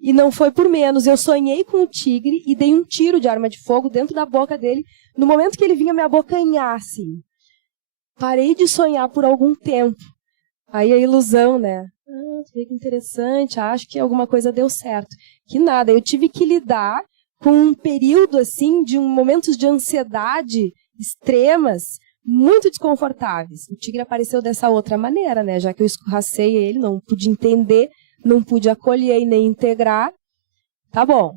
E não foi por menos, eu sonhei com o tigre e dei um tiro de arma de fogo dentro da boca dele, no momento que ele vinha me abocanhar, assim. Parei de sonhar por algum tempo. Aí a ilusão, né? Que interessante, acho que alguma coisa deu certo. Que nada, eu tive que lidar com um período, assim, de momentos de ansiedade extremas, muito desconfortáveis. O tigre apareceu dessa outra maneira, né? Já que eu escorracei ele, não pude entender, não pude acolher e nem integrar. Tá bom.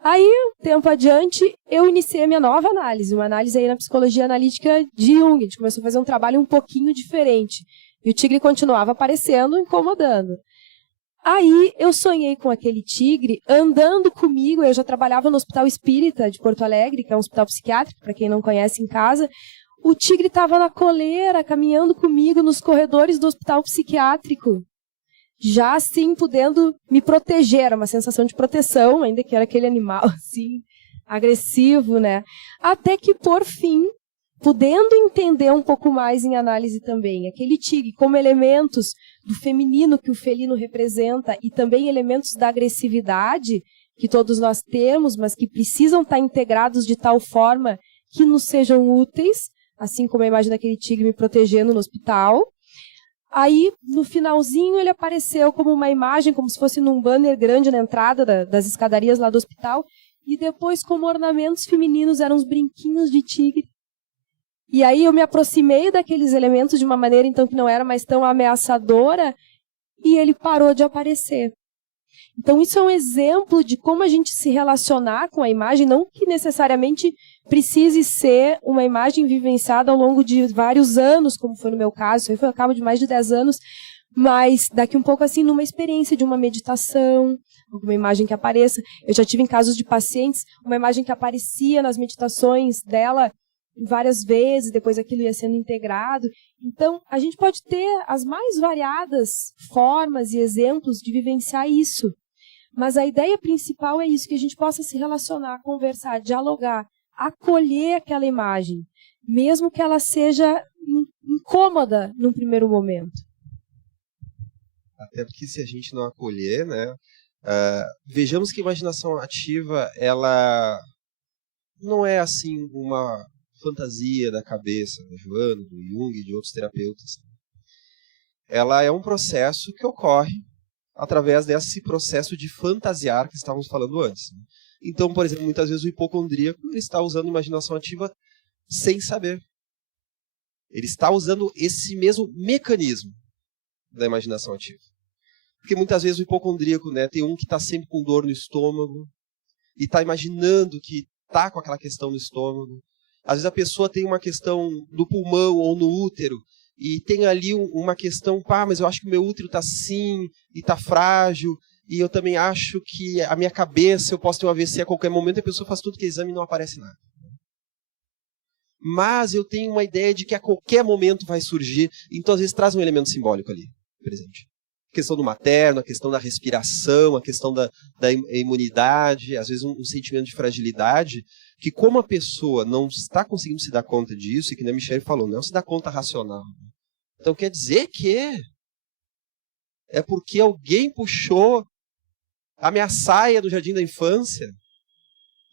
Aí, tempo adiante, eu iniciei a minha nova análise, uma análise aí na psicologia analítica de Jung. A gente começou a fazer um trabalho um pouquinho diferente. E o tigre continuava aparecendo, incomodando. Aí eu sonhei com aquele tigre andando comigo. Eu já trabalhava no Hospital Espírita de Porto Alegre, que é um hospital psiquiátrico, para quem não conhece em casa. O tigre estava na coleira, caminhando comigo nos corredores do hospital psiquiátrico. Já assim, podendo me proteger. Era uma sensação de proteção, ainda que era aquele animal assim, agressivo, né? Até que, por fim, podendo entender um pouco mais em análise também, aquele tigre como elementos do feminino que o felino representa e também elementos da agressividade que todos nós temos, mas que precisam estar integrados de tal forma que nos sejam úteis, assim como a imagem daquele tigre me protegendo no hospital. Aí, no finalzinho, ele apareceu como uma imagem, como se fosse num banner grande na entrada das escadarias lá do hospital, e depois como ornamentos femininos eram uns brinquinhos de tigre. E aí eu me aproximei daqueles elementos de uma maneira, então, que não era mais tão ameaçadora, e ele parou de aparecer. Então, isso é um exemplo de como a gente se relacionar com a imagem, não que necessariamente precise ser uma imagem vivenciada ao longo de vários anos, como foi no meu caso, isso aí foi ao cabo de mais de 10 anos, mas daqui um pouco assim, numa experiência de uma meditação, alguma imagem que apareça. Eu já tive em casos de pacientes, uma imagem que aparecia nas meditações dela várias vezes, depois aquilo ia sendo integrado. Então, a gente pode ter as mais variadas formas e exemplos de vivenciar isso. Mas a ideia principal é isso, que a gente possa se relacionar, conversar, dialogar, acolher aquela imagem, mesmo que ela seja incômoda num primeiro momento. Até porque se a gente não acolher, né, vejamos que a imaginação ativa, ela não é assim uma fantasia da cabeça da Joana, do Jung e de outros terapeutas. Ela é um processo que ocorre através desse processo de fantasiar que estávamos falando antes. Então, por exemplo, muitas vezes o hipocondríaco ele está usando imaginação ativa sem saber. Ele está usando esse mesmo mecanismo da imaginação ativa. Porque muitas vezes o hipocondríaco, né, tem um que está sempre com dor no estômago e está imaginando que está com aquela questão no estômago. Às vezes a pessoa tem uma questão no pulmão ou no útero e tem ali uma questão, mas eu acho que o meu útero está assim e está frágil. E eu também acho que a minha cabeça, eu posso ter um AVC a qualquer momento e a pessoa faz tudo que é exame e não aparece nada. Mas eu tenho uma ideia de que a qualquer momento vai surgir, então às vezes traz um elemento simbólico ali, presente. A questão do materno, a questão da respiração, a questão da imunidade, às vezes um sentimento de fragilidade, que como a pessoa não está conseguindo se dar conta disso, e que a Michelle falou, não se dá conta racional. Então quer dizer que é porque alguém puxou a minha saia do jardim da infância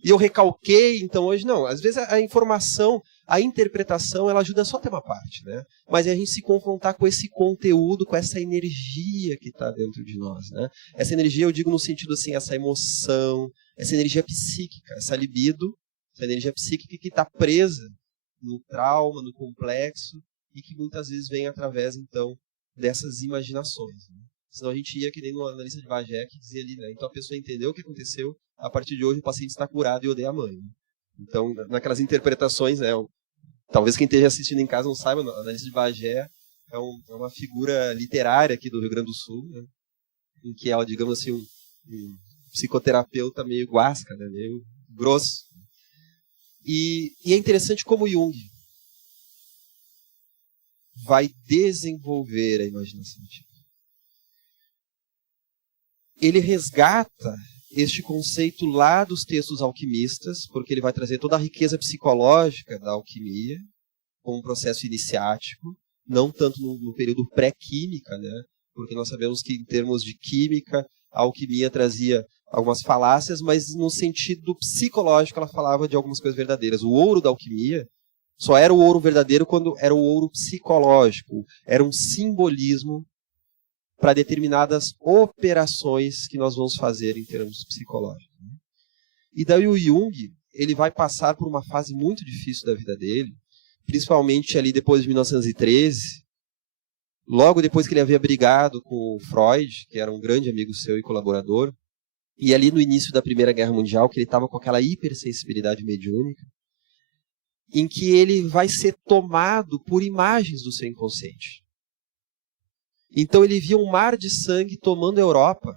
e eu recalquei, então hoje não. Às vezes a informação, a interpretação, ela ajuda só a ter uma parte, né? Mas é a gente se confrontar com esse conteúdo, com essa energia que está dentro de nós, né? Essa energia, eu digo no sentido assim, essa emoção, essa energia psíquica, essa libido, essa energia psíquica que está presa no trauma, no complexo, e que muitas vezes vem através, então, dessas imaginações, né? Senão a gente ia que nem no analista de Bagé, que dizia ali, né? Então a pessoa entendeu o que aconteceu, a partir de hoje o paciente está curado e odeia a mãe. Né? Então, naquelas interpretações, né? Talvez quem esteja assistindo em casa não saiba, o analista de Bagé é uma figura literária aqui do Rio Grande do Sul, né? Em que é, digamos assim, um psicoterapeuta meio guasca, né? Meio grosso. E é interessante como Jung vai desenvolver a imaginação ativa. Ele resgata este conceito lá dos textos alquimistas, porque ele vai trazer toda a riqueza psicológica da alquimia, como um processo iniciático, não tanto no período pré-química, né? Porque nós sabemos que em termos de química, a alquimia trazia algumas falácias, mas no sentido psicológico ela falava de algumas coisas verdadeiras. O ouro da alquimia só era o ouro verdadeiro quando era o ouro psicológico, era um simbolismo para determinadas operações que nós vamos fazer em termos psicológicos. E daí o Jung, ele vai passar por uma fase muito difícil da vida dele, principalmente ali depois de 1913, logo depois que ele havia brigado com o Freud, que era um grande amigo seu e colaborador, e ali no início da Primeira Guerra Mundial, que ele estava com aquela hipersensibilidade mediúnica, em que ele vai ser tomado por imagens do seu inconsciente. Então ele via um mar de sangue tomando a Europa.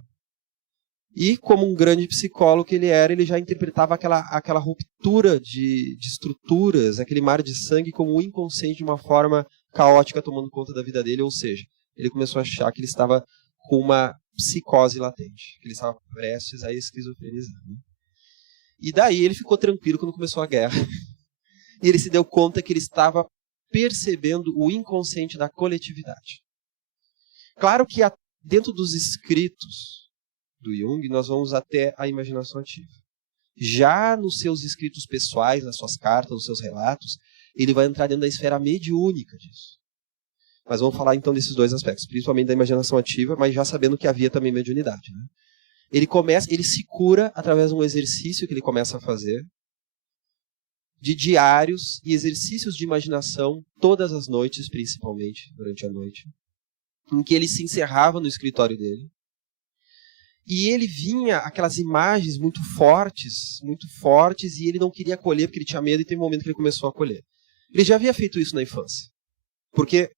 E como um grande psicólogo que ele era, ele já interpretava aquela ruptura de estruturas, aquele mar de sangue como um inconsciente de uma forma caótica tomando conta da vida dele. Ou seja, ele começou a achar que ele estava com uma psicose latente, que ele estava prestes a esquizofrenizar. E daí ele ficou tranquilo quando começou a guerra. E ele se deu conta que ele estava percebendo o inconsciente da coletividade. Claro que dentro dos escritos do Jung, nós vamos até a imaginação ativa. Já nos seus escritos pessoais, nas suas cartas, nos seus relatos, ele vai entrar dentro da esfera mediúnica disso. Mas vamos falar então desses dois aspectos, principalmente da imaginação ativa, mas já sabendo que havia também mediunidade. Né? Ele se cura através de um exercício que ele começa a fazer, de diários e exercícios de imaginação, todas as noites, principalmente, durante a noite, em que ele se encerrava no escritório dele, e ele vinha aquelas imagens muito fortes, e ele não queria acolher porque ele tinha medo, e teve um momento que ele começou a acolher. Ele já havia feito isso na infância, porque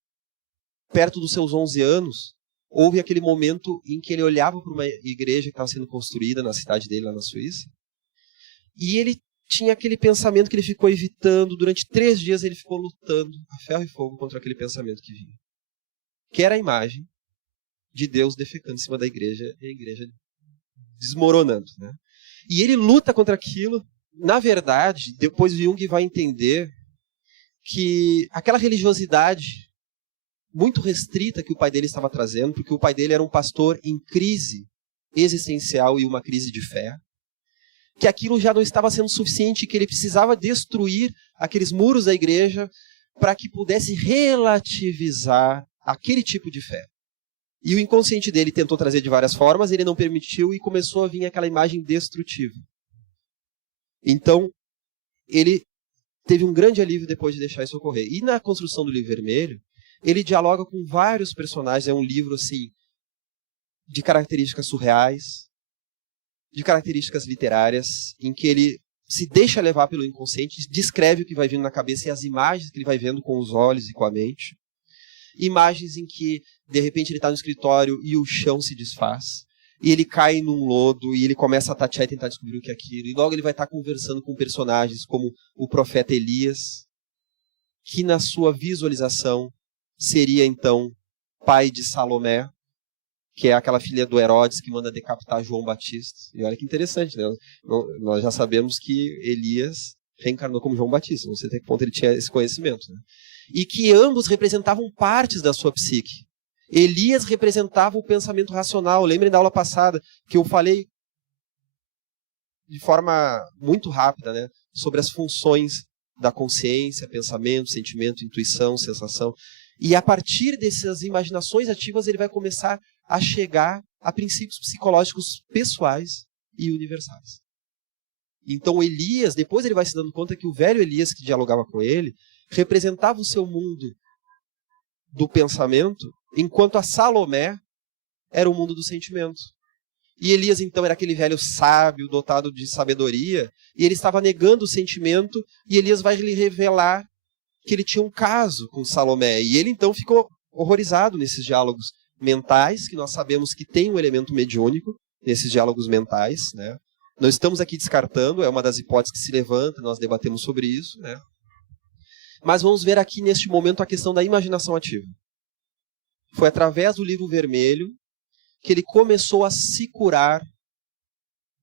perto dos seus 11 anos, houve aquele momento em que ele olhava para uma igreja que estava sendo construída na cidade dele, lá na Suíça, e ele tinha aquele pensamento que ele ficou evitando. Durante 3 dias ele ficou lutando a ferro e fogo contra aquele pensamento que vinha, que era a imagem de Deus defecando em cima da igreja e a igreja desmoronando. Né? E ele luta contra aquilo. Na verdade, depois Jung vai entender que aquela religiosidade muito restrita que o pai dele estava trazendo, porque o pai dele era um pastor em crise existencial e uma crise de fé, que aquilo já não estava sendo suficiente, que ele precisava destruir aqueles muros da igreja para que pudesse relativizar aquele tipo de fé. E o inconsciente dele tentou trazer de várias formas, ele não permitiu e começou a vir aquela imagem destrutiva. Então, ele teve um grande alívio depois de deixar isso ocorrer. E na construção do Livro Vermelho, ele dialoga com vários personagens. É um livro assim de características surreais, de características literárias, em que ele se deixa levar pelo inconsciente, descreve o que vai vindo na cabeça e as imagens que ele vai vendo com os olhos e com a mente. Imagens em que, de repente, ele está no escritório e o chão se desfaz. e ele cai num lodo, e ele começa a tatear e tentar descobrir o que é aquilo, e logo ele vai estar conversando com personagens como o profeta Elias, que na sua visualização seria então pai de Salomé, que é aquela filha do Herodes que manda decapitar João Batista. E olha que interessante, né? Nós já sabemos que Elias reencarnou como João Batista, não sei até que ponto ele tinha esse conhecimento, né? E que ambos representavam partes da sua psique. Elias representava o pensamento racional. Lembrem da aula passada que eu falei de forma muito rápida, né, sobre as funções da consciência, pensamento, sentimento, intuição, sensação. E a partir dessas imaginações ativas ele vai começar a chegar a princípios psicológicos pessoais e universais. Então Elias, depois ele vai se dando conta que o velho Elias que dialogava com ele representava o seu mundo do pensamento, enquanto a Salomé era o mundo do sentimento. E Elias então era aquele velho sábio, dotado de sabedoria, e ele estava negando o sentimento, e Elias vai lhe revelar que ele tinha um caso com Salomé. E ele então ficou horrorizado nesses diálogos mentais, que nós sabemos que tem um elemento mediúnico nesses diálogos mentais, né? Não estamos aqui descartando, é uma das hipóteses que se levanta, nós debatemos sobre isso, né? Mas vamos ver aqui neste momento a questão da imaginação ativa. Foi através do livro vermelho que ele começou a se curar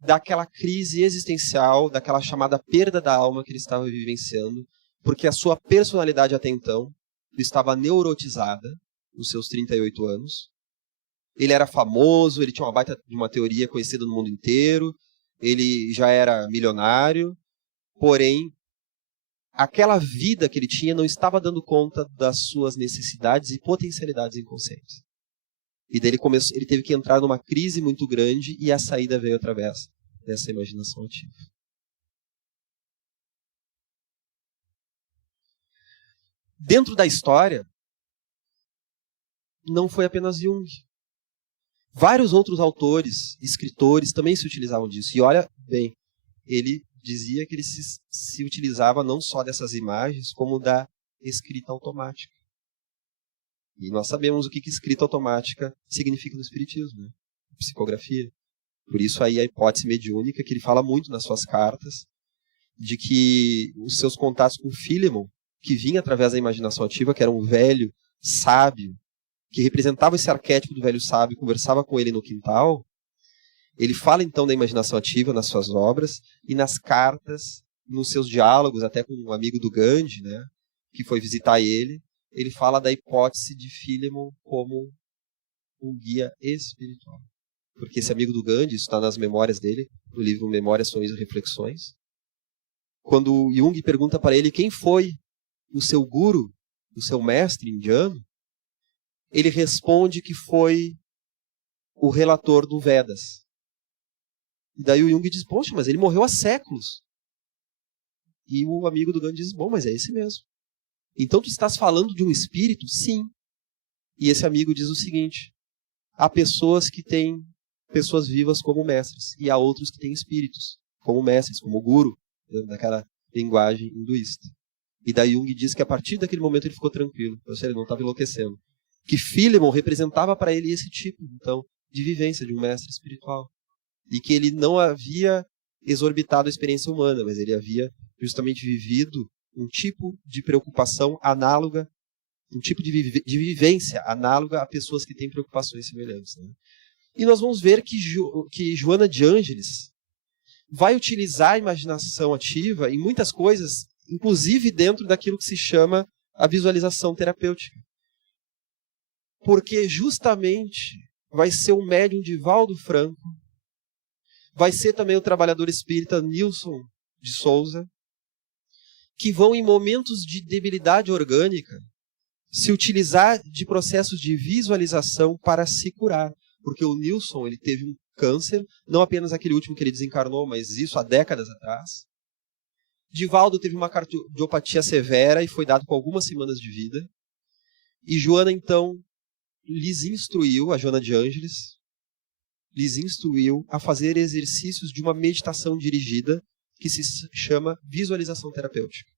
daquela crise existencial, daquela chamada perda da alma que ele estava vivenciando, porque a sua personalidade até então estava neurotizada nos seus 38 anos. Ele era famoso, ele tinha uma baita de uma teoria conhecida no mundo inteiro, ele já era milionário, porém, aquela vida que ele tinha não estava dando conta das suas necessidades e potencialidades inconscientes. E daí ele teve que entrar numa crise muito grande e a saída veio através dessa imaginação ativa. Dentro da história, não foi apenas Jung. Vários outros autores, escritores, também se utilizavam disso. E olha bem, ele dizia que ele se utilizava não só dessas imagens, como da escrita automática. E nós sabemos o que escrita automática significa no espiritismo, né? Psicografia. Por isso aí a hipótese mediúnica, que ele fala muito nas suas cartas, de que os seus contatos com Philemon, que vinha através da imaginação ativa, que era um velho sábio, que representava esse arquétipo do velho sábio, conversava com ele no quintal. Ele fala então da imaginação ativa nas suas obras e nas cartas, nos seus diálogos, até com um amigo do Gandhi, né, que foi visitar ele. Ele fala da hipótese de Philemon como um guia espiritual. Porque esse amigo do Gandhi, isso está nas memórias dele, no livro Memórias, Sonhos e Reflexões. Quando Jung pergunta para ele quem foi o seu guru, o seu mestre indiano, ele responde que foi o relator do Vedas. E daí o Jung diz, poxa, mas ele morreu há séculos. E o amigo do Gandhi diz, bom, mas é esse mesmo. Então tu estás falando de um espírito? Sim. E esse amigo diz o seguinte, há pessoas que têm pessoas vivas como mestres, e há outros que têm espíritos como mestres, como guru, daquela linguagem hinduísta. E daí Jung diz que a partir daquele momento ele ficou tranquilo, ou seja, ele não estava enlouquecendo. Que Philemon representava para ele esse tipo, então, de vivência de um mestre espiritual. E que ele não havia exorbitado a experiência humana, mas ele havia justamente vivido um tipo de preocupação análoga, um tipo de vivência análoga a pessoas que têm preocupações semelhantes, né? E nós vamos ver que Joana de Ângeles vai utilizar a imaginação ativa em muitas coisas, inclusive dentro daquilo que se chama a visualização terapêutica. Porque justamente vai ser o médium Divaldo Franco, vai ser também o trabalhador espírita Nilson de Souza, que vão em momentos de debilidade orgânica se utilizar de processos de visualização para se curar. Porque o Nilson, ele teve um câncer, não apenas aquele último que ele desencarnou, mas isso há décadas atrás. Divaldo teve uma cardiopatia severa e foi dado com algumas semanas de vida. E Joana, então, lhes instruiu, a Joana de Ângeles, lhes instruiu a fazer exercícios de uma meditação dirigida que se chama visualização terapêutica.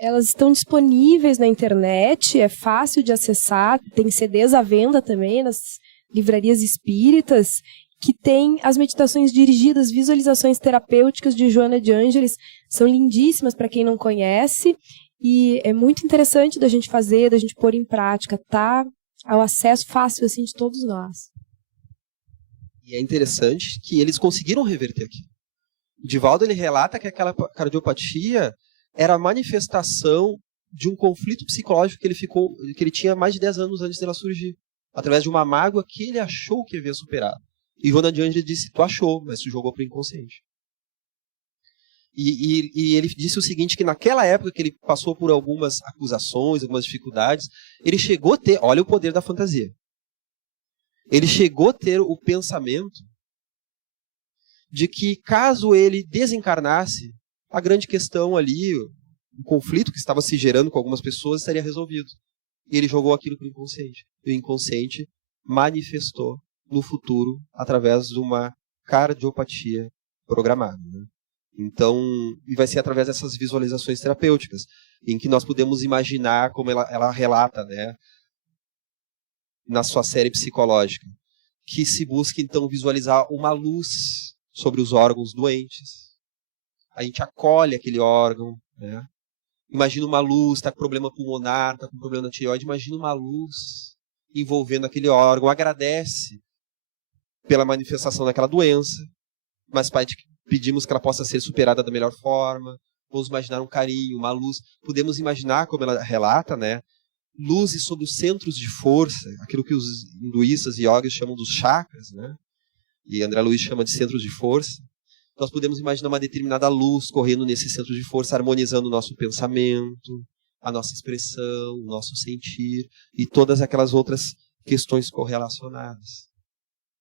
Elas estão disponíveis na internet, é fácil de acessar, tem CDs à venda também nas livrarias espíritas, que tem as meditações dirigidas, visualizações terapêuticas de Joana de Ângeles, são lindíssimas para quem não conhece, e é muito interessante da gente fazer, da gente pôr em prática, tá ao acesso fácil assim de todos nós. E é interessante que eles conseguiram reverter aqui. O Divaldo, ele relata que aquela cardiopatia era a manifestação de um conflito psicológico que ele tinha mais de 10 anos antes dela surgir, através de uma mágoa que ele achou que havia superado. E Joana de Ângeles disse, tu achou, mas tu jogou para o inconsciente. E ele disse o seguinte, que naquela época que ele passou por algumas acusações, algumas dificuldades, ele chegou a ter, olha o poder da fantasia, ele chegou a ter o pensamento de que caso ele desencarnasse, a grande questão ali, o conflito que estava se gerando com algumas pessoas, seria resolvido. E ele jogou aquilo para o inconsciente. E o inconsciente manifestou no futuro através de uma cardiopatia programada. Né? Então, e vai ser através dessas visualizações terapêuticas, em que nós podemos imaginar, como ela relata, né, na sua série psicológica, que se busca então visualizar uma luz sobre os órgãos doentes. A gente acolhe aquele órgão, né? Imagina uma luz, está com problema pulmonar, está com problema na tireoide, imagina uma luz envolvendo aquele órgão, agradece pela manifestação daquela doença, mas Pai, pedimos que ela possa ser superada da melhor forma. Vamos imaginar um carinho, uma luz. Podemos imaginar, como ela relata, né, luzes sobre os centros de força, aquilo que os hinduístas e yogis chamam dos chakras, né? E André Luiz chama de centros de força. Nós podemos imaginar uma determinada luz correndo nesse centro de força, harmonizando o nosso pensamento, a nossa expressão, o nosso sentir e todas aquelas outras questões correlacionadas.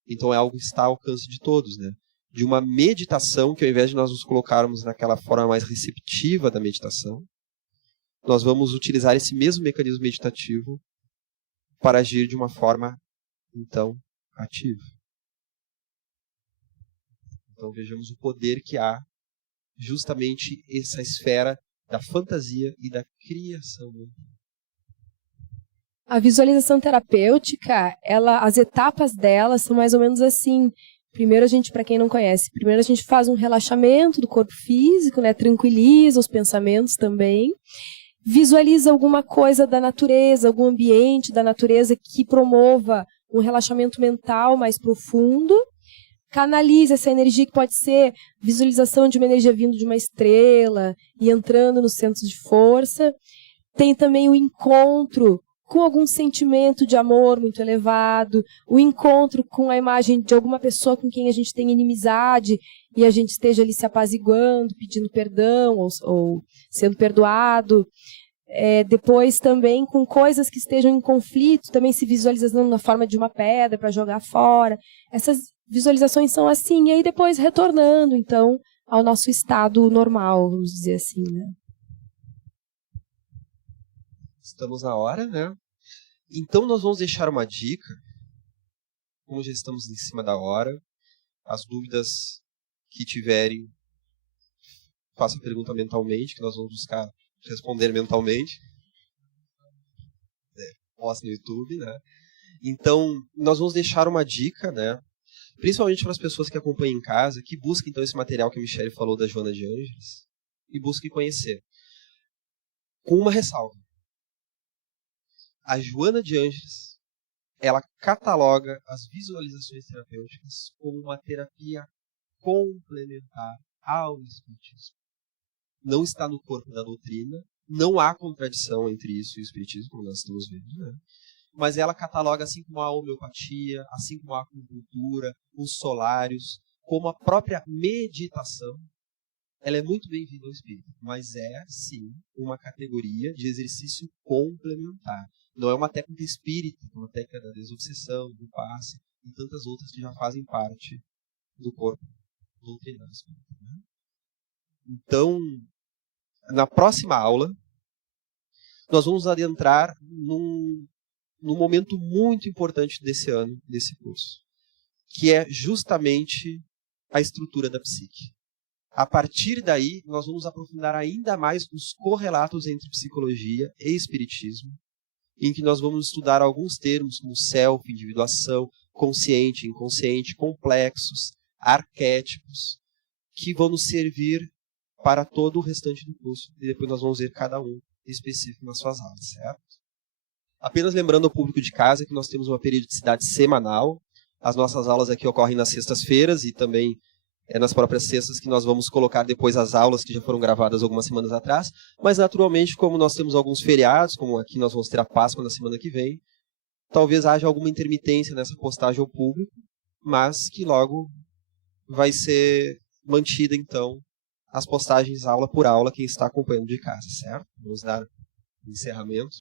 Então é algo que está ao alcance de todos, né? De uma meditação que, ao invés de nós nos colocarmos naquela forma mais receptiva da meditação, nós vamos utilizar esse mesmo mecanismo meditativo para agir de uma forma, então, ativa. Então vejamos o poder que há justamente essa esfera da fantasia e da criação. A visualização terapêutica, as etapas dela são mais ou menos assim. Primeiro a gente, para quem não conhece, primeiro a gente faz um relaxamento do corpo físico, né, tranquiliza os pensamentos também, visualiza alguma coisa da natureza, algum ambiente da natureza que promova um relaxamento mental mais profundo, canaliza essa energia que pode ser visualização de uma energia vindo de uma estrela e entrando nos centros de força. Tem também o encontro com algum sentimento de amor muito elevado, o encontro com a imagem de alguma pessoa com quem a gente tem inimizade e a gente esteja ali se apaziguando, pedindo perdão ou sendo perdoado. Depois também com coisas que estejam em conflito, também se visualizando na forma de uma pedra para jogar fora. Essas visualizações são assim, e aí depois retornando, então, ao nosso estado normal, vamos dizer assim, né? Estamos na hora, né? Então nós vamos deixar uma dica, como já estamos em cima da hora. As dúvidas que tiverem, faça a pergunta mentalmente, que nós vamos buscar responder mentalmente. Posta no YouTube, né? Então, nós vamos deixar uma dica, né? Principalmente para as pessoas que acompanham em casa, que busquem então esse material que a Michele falou da Joana de Ângeles e busquem conhecer. Com uma ressalva. A Joana de Ângeles, ela cataloga as visualizações terapêuticas como uma terapia complementar ao espiritismo. Não está no corpo da doutrina, não há contradição entre isso e o espiritismo, como nós estamos vendo, né? Mas ela cataloga, assim como a homeopatia, assim como a acupuntura, os solários, como a própria meditação, ela é muito bem-vinda ao espírito, mas é, sim, uma categoria de exercício complementar. Não é uma técnica espírita, é uma técnica da desobsessão, do passe e tantas outras que já fazem parte do corpo doutrinário espírita, né? Então, na próxima aula, nós vamos adentrar num momento muito importante desse ano, desse curso, que é justamente a estrutura da psique. A partir daí, nós vamos aprofundar ainda mais os correlatos entre psicologia e espiritismo, em que nós vamos estudar alguns termos como self, individuação, consciente, inconsciente, complexos, arquétipos, que vão nos servir para todo o restante do curso. E depois nós vamos ver cada um específico nas suas aulas, certo? Apenas lembrando ao público de casa que nós temos uma periodicidade semanal. As nossas aulas aqui ocorrem nas sextas-feiras e também nas próprias sextas que nós vamos colocar depois as aulas que já foram gravadas algumas semanas atrás. Mas, naturalmente, como nós temos alguns feriados, como aqui nós vamos ter a Páscoa na semana que vem, talvez haja alguma intermitência nessa postagem ao público, mas que logo vai ser mantida, então, as postagens aula por aula, quem está acompanhando de casa, certo? Vamos dar encerramento.